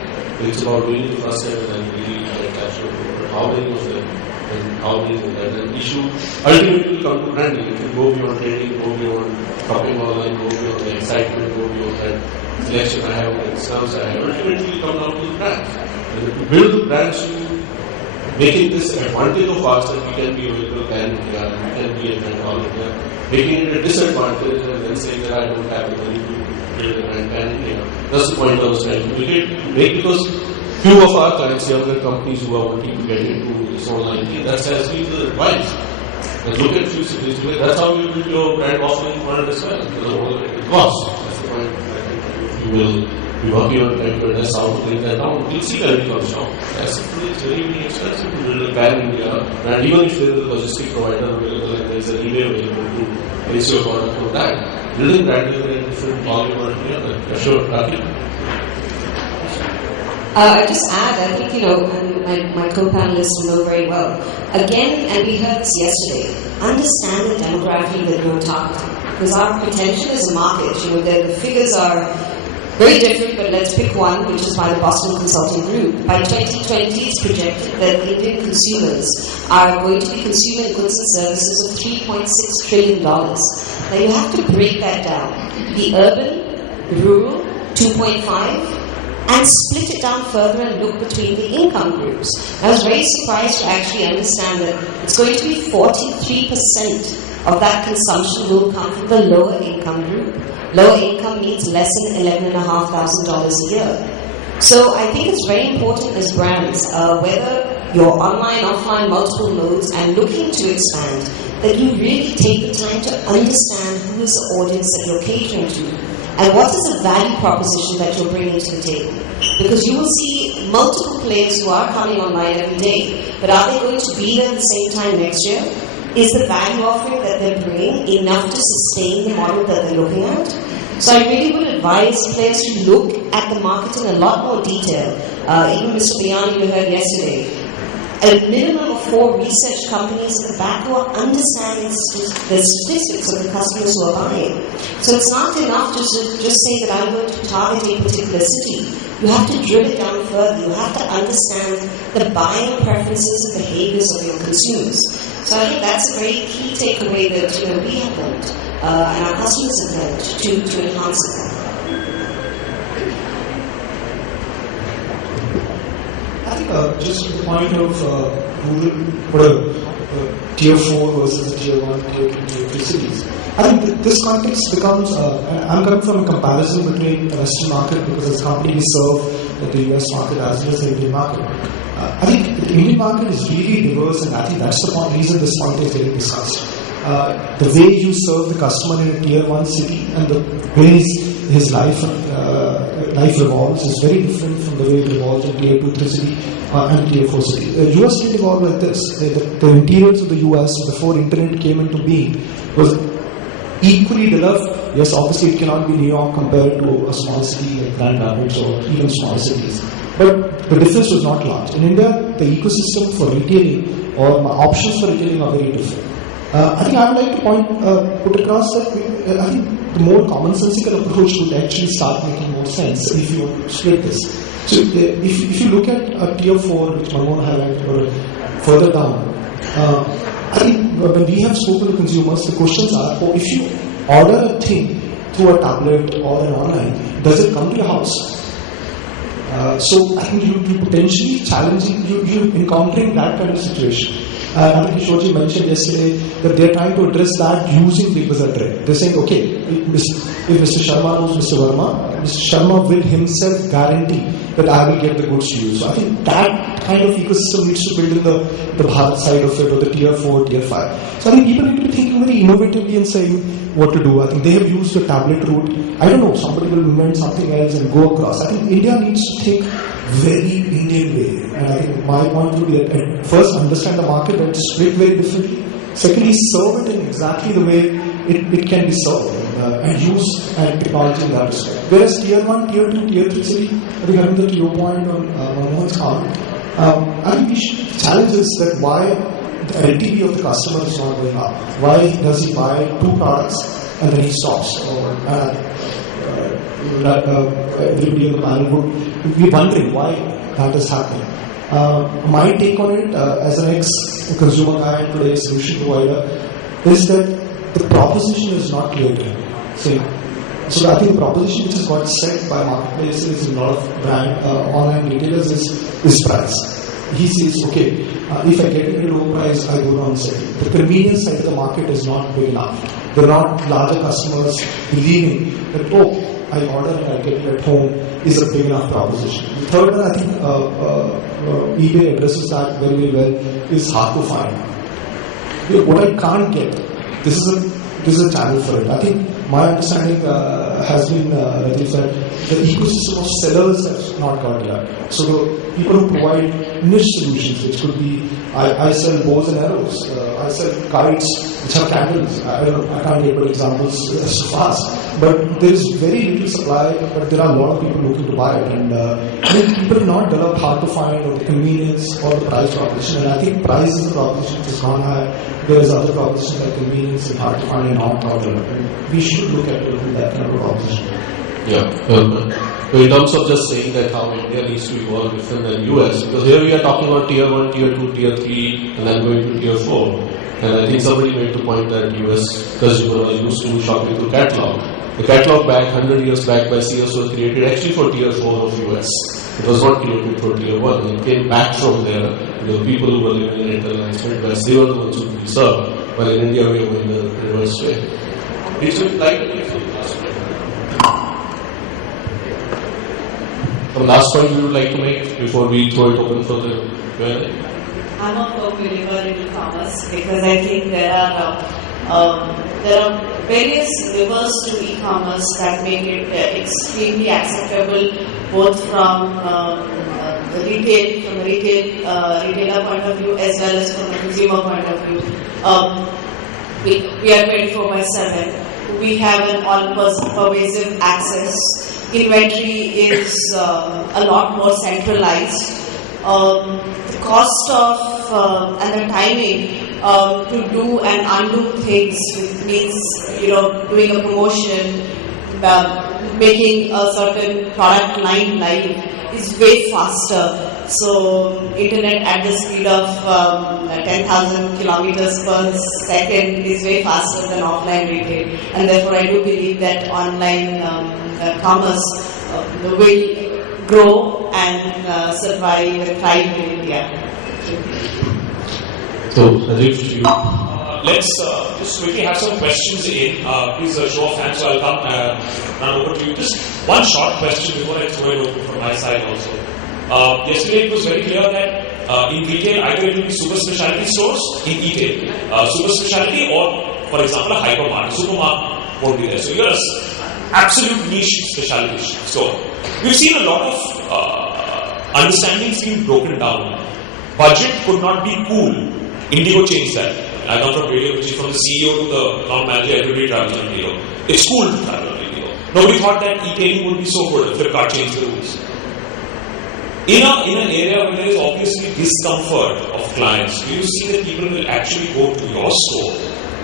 It's about doing it first time and really capture how many of them and how many of that. And issue ultimately will come to branding. It will go beyond trading, go beyond shopping online, go beyond the excitement, go beyond that selection I have, the discounts I have. Ultimately come down to the brands. And to build the brands to making this advantage of ours that we can be available pan India, we can be in all India, making it a disadvantage and then saying that I don't have the money to build a brand pan India. That's the point I was trying to make, because few of our clients, younger companies who are wanting to get into this online thing, that's as been the advice. And look at few cities today, that's how you build your brand offering for it as well, because of all the costs. That's the point. If you will be working on trying to address how to bring that down, we'll see where it comes down. That's it's very, very expensive to build a pan India, and even if there is a logistic provider available and there is an eBay available to place your product on that, building brand is a very different volume altogether. Sure, Rakesh. I just add, I think, and my co-panelists know very well. Again, and we heard this yesterday, understand the demographic that you're targeting. Because our potential as a market, the figures are very different, but let's pick one, which is by the Boston Consulting Group. By 2020, it's projected that Indian consumers are going to be consuming goods and services of $3.6 trillion. Now you have to break that down. The urban, rural, 2.5, and split it down further and look between the income groups. I was very surprised to actually understand that it's going to be 43% of that consumption will come from the lower income group. Lower income means less than $11,500 a year. So I think it's very important as brands, whether you're online, offline, multiple modes, and looking to expand, that you really take the time to understand who is the audience that you're catering to. And what is the value proposition that you're bringing to the table? Because you will see multiple players who are coming online every day, but are they going to be there at the same time next year? Is the value offering that they're bringing enough to sustain the model that they're looking at? So I really would advise players to look at the market in a lot more detail. Even Mr. Bayani, you heard yesterday, a minimum of 4 research companies at the back who are understanding the statistics of the customers who are buying. So it's not enough to just say that I'm going to target a particular city. You have to drill it down further. You have to understand the buying preferences and behaviors of your consumers. So I think that's a very key takeaway that we have learned and our customers have learned to enhance it. I think just to the point of rural, tier 4 versus tier 1, tier 2, tier 3 cities. I think this context becomes, I'm coming from a comparison between the Western market because as a company we serve the US market as well as the Indian market. I think the Indian market is really diverse, and I think that's the reason this point is getting discussed. The way you serve the customer in a tier 1 city and the way his life revolves is very different from the way it revolves in tier 2, 3 city and tier 4 city. The US did evolve like this. The interiors of the US before internet came into being was equally developed. Yes, obviously it cannot be New York compared to a small city like Grand Rapids or even small cities. But the difference was not large. In India, the ecosystem for retailing or options for retailing are very different. I think I would like to put across that I think the more commonsensical approach would actually start making more sense if you split this. So if you look at tier 4, which Manmohan highlighted, or further down, I think when we have spoken to consumers, the questions are, if you order a thing through a tablet or an online, does it come to your house? So I think you potentially challenging, you encountering that kind of situation. I think Kishorji mentioned yesterday that they're trying to address that using the buzzer trade. They're saying, okay, if Mr. Sharma knows Mr. Verma, Mr. Sharma will himself guarantee that I will get the goods to you. So I think that kind of ecosystem needs to build in the Bharat side of it, or the tier 4, tier 5. So I think people need to be thinking very innovatively and saying what to do. I think they have used the tablet route. I don't know, somebody will invent something else and go across. I think India needs to think very Indian way. And I think my point would be that first understand the market and split very differently. Secondly, serve it in exactly the way it can be served and use technology in that respect. Whereas tier 1, tier 2, tier 3 city, I think having to your point on Manmohan's comment, I think we should challenge is that why the LTV of the customer is not going up. Why does he buy 2 products and then he stops? Or everybody on the panel would be wondering why that is happening. My take on it as an ex-consumer guy and today solution provider is that the proposition is not clear to him. So I think the proposition which has got set by marketplaces and a lot of brand online retailers is price. He says, okay, if I get it at a low price, I go down second. The convenience side of the market is not big enough. There are not larger customers believing that, I order and I get it at home is a big enough proposition. The third one, I think eBay addresses that very, very well, is hard to find. What I can't get, this is a channel for it. I think my understanding has been that the ecosystem of sellers has not got yet. So the people who provide niche solutions, which could be, I sell bows and arrows, I sell kites which have candles. I can't get examples so fast, but there is very little supply, but there are a lot of people looking to buy it, and people not develop hard to find, or the convenience or the price proposition, and I think price is the proposition which has gone high. There is other propositions like convenience and hard to find and not developed, and we should look at that kind of proposition. Yeah. In terms of just saying that how India needs to evolve different than US, because here we are talking about tier 1, tier 2, tier 3, and then going to tier 4. And I think somebody made the point that US consumer was used to shopping through catalog. The catalog back 100 years back by Sears was created actually for tier 4 of US. It was not created for tier 1. It came back from there. The people who were living in Interlands Midwest, they were the ones who could be served. While in India we are going the reverse way. It's like the last point we would like to make before we throw it open for the Q&A. I'm a firm believer in e-commerce because I think there are various levers to e-commerce that make it extremely acceptable, both from the retailer point of view as well as from the consumer point of view. We are 24/7. We have an all-pervasive access. Inventory is a lot more centralized. The cost of and the timing to do and undo things, which means doing a promotion, making a certain product line live, is way faster. So internet at the speed of 10,000 kilometers per second is way faster than offline retail, and therefore I do believe that online commerce will grow and survive and thrive in India. So, Rajiv, you. Let's just quickly have some questions in. Please show of hands, so I'll come run over to you. Just one short question before I throw it open from my side also. Yesterday it was very clear that in retail, either it will be super specialty stores in e-tail, super specialty, or for example a hypermarket, supermarket won't be there. So you're an absolute niche specialty store. We've seen a lot of understandings being broken down. Budget could not be cool. Indigo changed that. I come from radio, which is from the CEO to the account manager, everybody travels on Indigo. It's cool to travel on Indigo. Nobody thought that e-tailing would be so good. Flipkart changed the rules. In an area where there is obviously discomfort of clients, do you see that people will actually go to your store?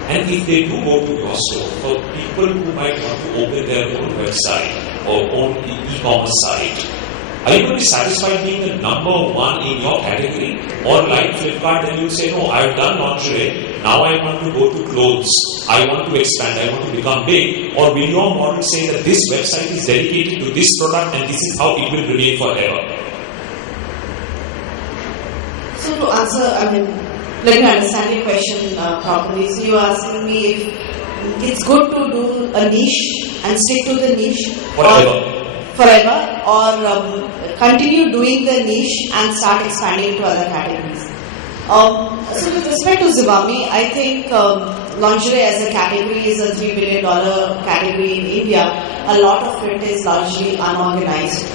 And if they do go to your store, for people who might want to open their own website or own e-commerce site, are you going to be satisfied being the number one in your category? Or like Flipkart, then you say, no, I've done lingerie, now I want to go to clothes, I want to expand, I want to become big? Or will your model say that this website is dedicated to this product and this is how it will remain forever? So to answer, let me understand your question properly. So you're asking me if it's good to do a niche and stick to the niche forever, or continue doing the niche and start expanding to other categories. So with respect to Zivame, I think lingerie as a category is a $3 billion category in India. A lot of it is largely unorganized.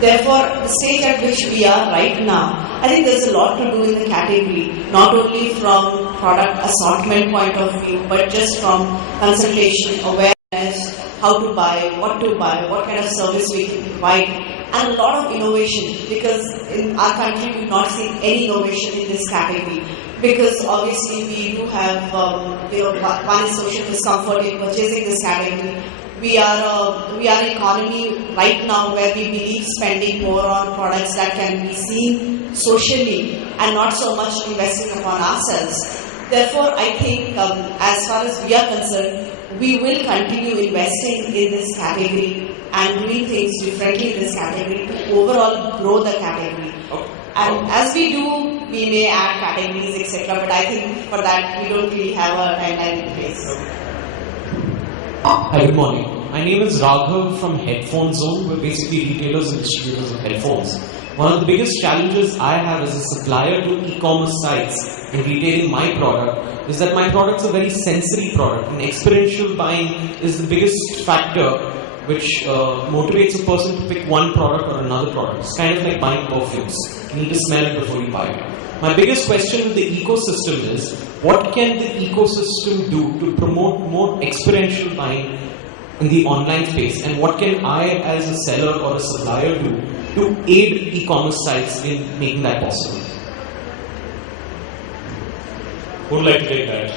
Therefore, the stage at which we are right now, I think there's a lot to do in the category, not only from product assortment point of view, but just from consultation, awareness, how to buy, what kind of service we can provide, and a lot of innovation, because in our country we've not seen any innovation in this category. Because obviously we do have, one is social discomfort in purchasing this category. We are an economy right now where we believe spending more on products that can be seen socially and not so much investing upon ourselves. Therefore, I think as far as we are concerned, we will continue investing in this category and doing things differently in this category to overall grow the category. And as we do, we may add categories, etc. But I think for that, we don't really have a timeline in place. Hi, good morning. My name is Raghav from Headphone Zone. We're basically retailers and distributors of headphones. One of the biggest challenges I have as a supplier to e-commerce sites in retailing my product is that my product's a very sensory product, and experiential buying is the biggest factor which motivates a person to pick one product or another product. It's kind of like buying perfumes. You need to smell it before you buy it. My biggest question with the ecosystem is, what can the ecosystem do to promote more experiential buying in the online space, and what can I as a seller or a supplier do to aid e-commerce sites in making that possible? Who would like to take that?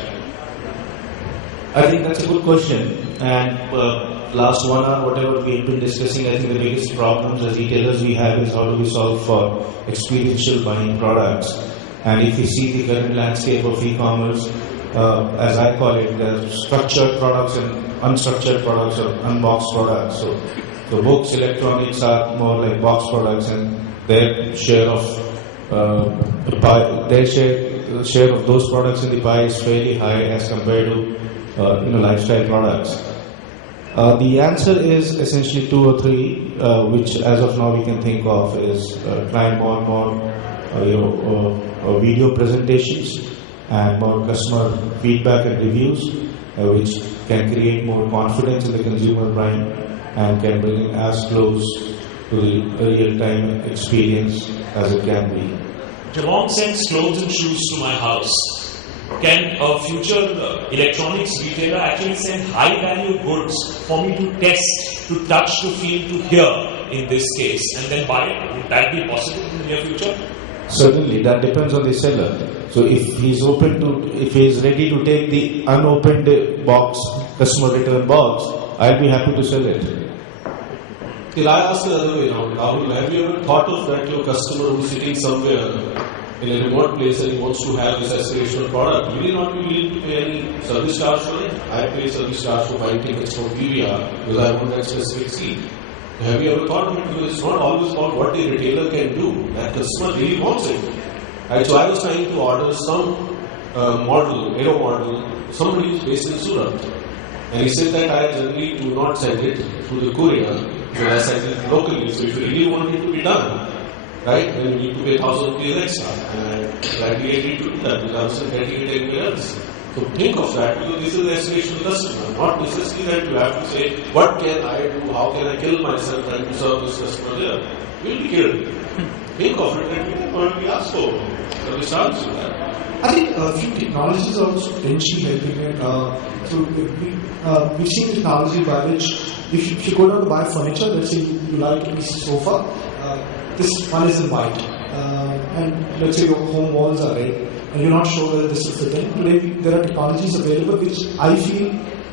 I think that's a good question. And last 1 hour, whatever we've been discussing, I think the biggest problems as retailers we have is how do we solve for experiential buying products. And if you see the current landscape of e-commerce, as I call it, there are structured products and unstructured products or unboxed products. So the books, electronics are more like box products, and their share of the pie, their share of those products in the pie is fairly high as compared to lifestyle products. The answer is essentially 2 or 3, which as of now we can think of is trying more and more video presentations and more customer feedback and reviews, which can create more confidence in the consumer buying and can bring it as close to the real-time experience as it can be. Jabong sends clothes and shoes to my house. Can a future electronics retailer actually send high-value goods for me to test, to touch, to feel, to hear in this case, and then buy it? Would that be possible in the near future? Certainly, that depends on the seller. So if he's ready to take the unopened box, customer return box, I'll be happy to sell it. Till I ask the other way around, Rahul, have you ever thought of that your customer who's sitting somewhere in a remote place and he wants to have this aspirational product, will he not be willing to pay any service charge for it? I pay service charge for buying tickets from PVR because I want that specific seat. Have you ever thought of it? Because it's not always about what the retailer can do. That customer really wants it. Right, so I was trying to order some aero model, somebody who's based in Surat. And he said that I generally do not send it through the courier, but I send it locally. So if you really want it to be done, right, then you need to pay 1,000 rupees extra. And I gladly agreed to do that because I wasn't getting it anywhere else. So think of that, because this is the aspirational customer, not necessarily that you have to say, what can I do, how can I kill myself trying to serve this customer there? You'll be killed. Think of it and you will be asked for. So we start with that. I think a few technologies are also potentially helping it. So we've seen technology by which if you go down to buy furniture, let's say you like a piece of sofa, this one is in white, and let's say your home walls are red, and you're not sure whether this will fit in. Today there are technologies available which I feel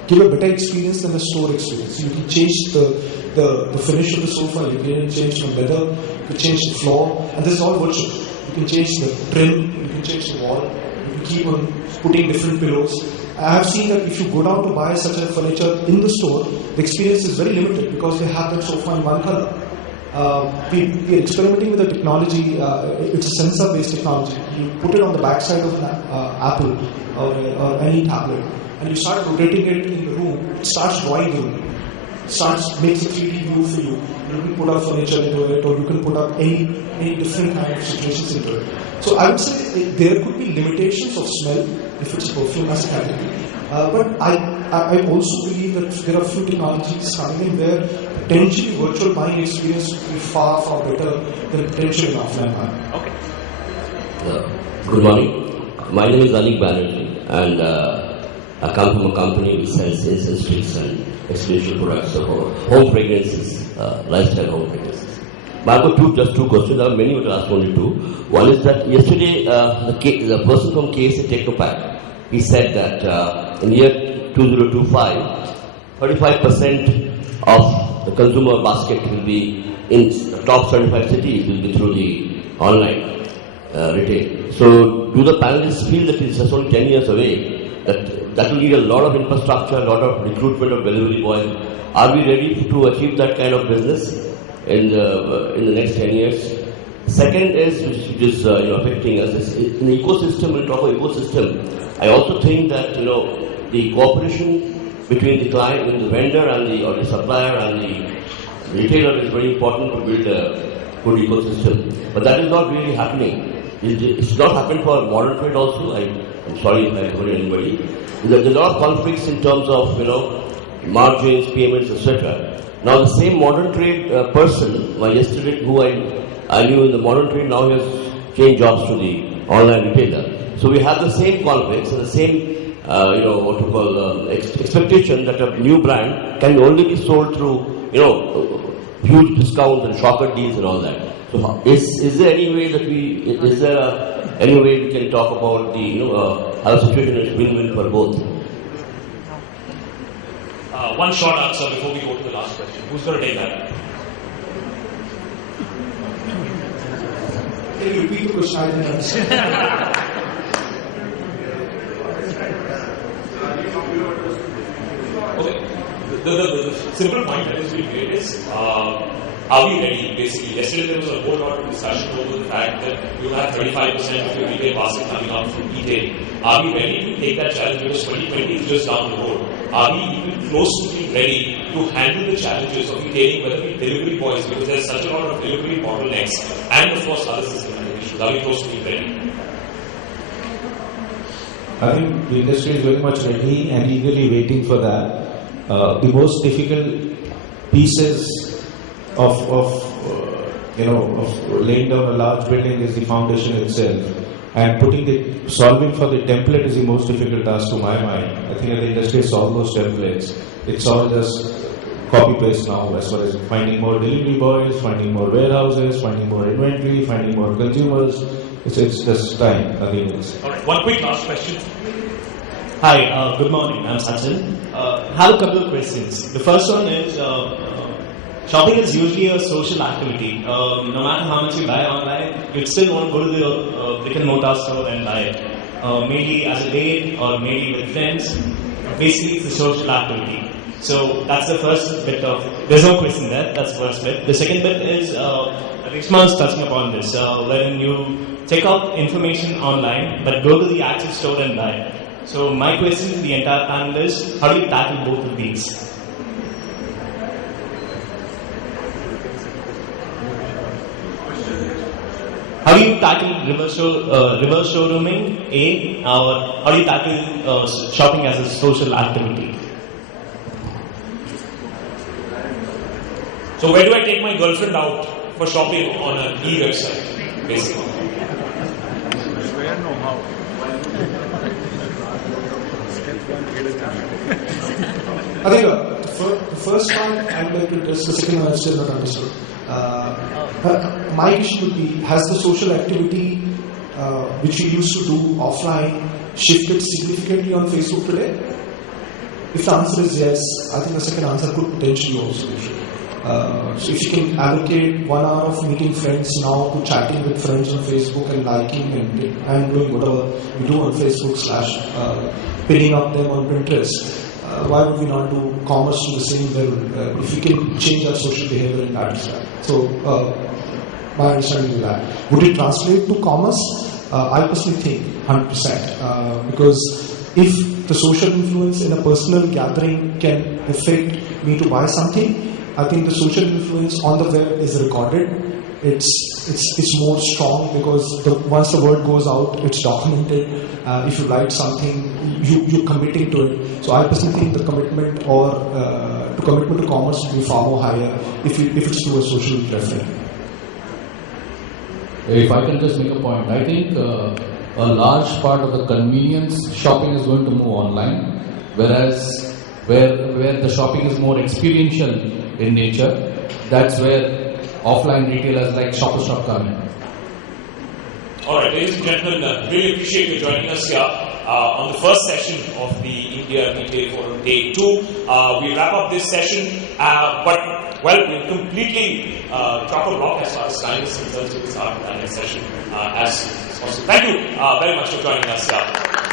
give a better experience than the store experience. You can change the finish of the sofa, you can change the leather, you can change the floor, and this is all virtual. You can change the trim, you can change the wall, you can keep on putting different pillows. I have seen that if you go down to buy such a furniture in the store, the experience is very limited because they have that sofa in one color. We are experimenting with the technology. It's a sensor-based technology. You put it on the backside of an Apple or any tablet, and you start rotating it in the room. It starts drawing in. Makes a 3D view for you. You can put up furniture into it, or you can put up any different kind of situations into it. So I would say there could be limitations of smell if it's perfume as a category. But I also believe that there are few technologies coming in where potentially virtual buying experience would be far, far better than potentially offline buying. Okay. Good morning. My name is Anik Banerjee, and I come from a company which sells incense sticks and experiential products for home fragrances, lifestyle home fragrances. But I've got just two questions. There are many, but I'll ask only two. One is that yesterday, the person from KSA Technopack, he said that in year 2025, 35% of the consumer basket will be in the top 75 cities will be through the online retail. So, do the panelists feel that it's just only 10 years away? That will need a lot of infrastructure, a lot of recruitment of delivery boys. Are we ready to achieve that kind of business in the next 10 years? Second is, which is affecting us, is in the ecosystem. We'll talk about ecosystem. I also think that the cooperation between the client, the vendor, and the supplier and the retailer is very important to build a good ecosystem. But that is not really happening. It's not happened for modern trade also. I'm sorry if I offended anybody. There's a lot of conflicts in terms of margins, payments, etc. Now the same modern trade person, yesterday who I knew in the modern trade, now he has changed jobs to the online retailer. So we have the same conflicts and the same, what we call expectation that a new brand can only be sold through, huge discounts and shocker deals and all that. So is there any way that any way we can talk about the, how the situation is win-win for both? One short answer before we go to the last question. Who's going to take that? Can you repeat the question? I didn't understand. Okay. The simple point that is being made is, are we ready? Basically, yesterday there was a whole lot of discussion over the fact that you have 35% of your retail basket coming out from e-tailing. Are we ready to take that challenge? Because 2020 is just down the road. Are we even close to being ready to handle the challenges of e-tailing, whether it be delivery boys, because there's such a lot of delivery bottlenecks, and of course other systematic issues. Are we close to being ready? I think the industry is very much ready and eagerly waiting for that. The most difficult pieces of laying down a large building is the foundation itself, and solving for the template is the most difficult task to my mind. I think the industry has solved those templates. It's all just copy paste now, as far as finding more delivery boys, finding more warehouses, finding more inventory, finding more consumers. It's just time, nothing else. All right, one quick last question. Hi, good morning. I'm Sachin. I have a couple of questions. The first one is, shopping is usually a social activity. No matter how much you buy online, you'd still want to go to the brick and mortar store and buy it. Maybe as a date or maybe with friends. Basically, it's a social activity. So that's the first bit of, there's no question there, that's the first bit. The second bit is, Rishma's touching upon this, when you check out information online, but go to the actual store and buy. So my question to the entire panel is, how do you tackle both of these? How do you tackle reverse showrooming, A, or how do you tackle shopping as a social activity? So where do I take my girlfriend out for shopping on an e-website, basically? I think the first one I'm going to address, the second one I've still not understood. My issue would be, has the social activity which we used to do offline shifted significantly on Facebook today? If the answer is yes, I think the second answer could potentially also be true. So if you can allocate 1 hour of meeting friends now to chatting with friends on Facebook and liking and doing whatever we do on Facebook / pinning up them on Pinterest, why would we not do commerce to the same level if we can change our social behavior in that respect? So my understanding is that. Would it translate to commerce? I personally think 100%, because if the social influence in a personal gathering can affect me to buy something, I think the social influence on the web is recorded. It's more strong because once the word goes out, it's documented. If you write something, you're committing to it. So I personally think the commitment to commerce will be far more higher if it's through a social reference. If I can just make a point, I think a large part of the convenience shopping is going to move online, whereas where the shopping is more experiential in nature, that's where offline retailers like Shopper Shop come in. Alright, ladies and gentlemen, really appreciate you joining us here on the first session of the India Retail Forum Day 2. We wrap up this session, we'll completely drop a rock as far as time is concerned, so we'll start the next session as soon as possible. Thank you very much for joining us here.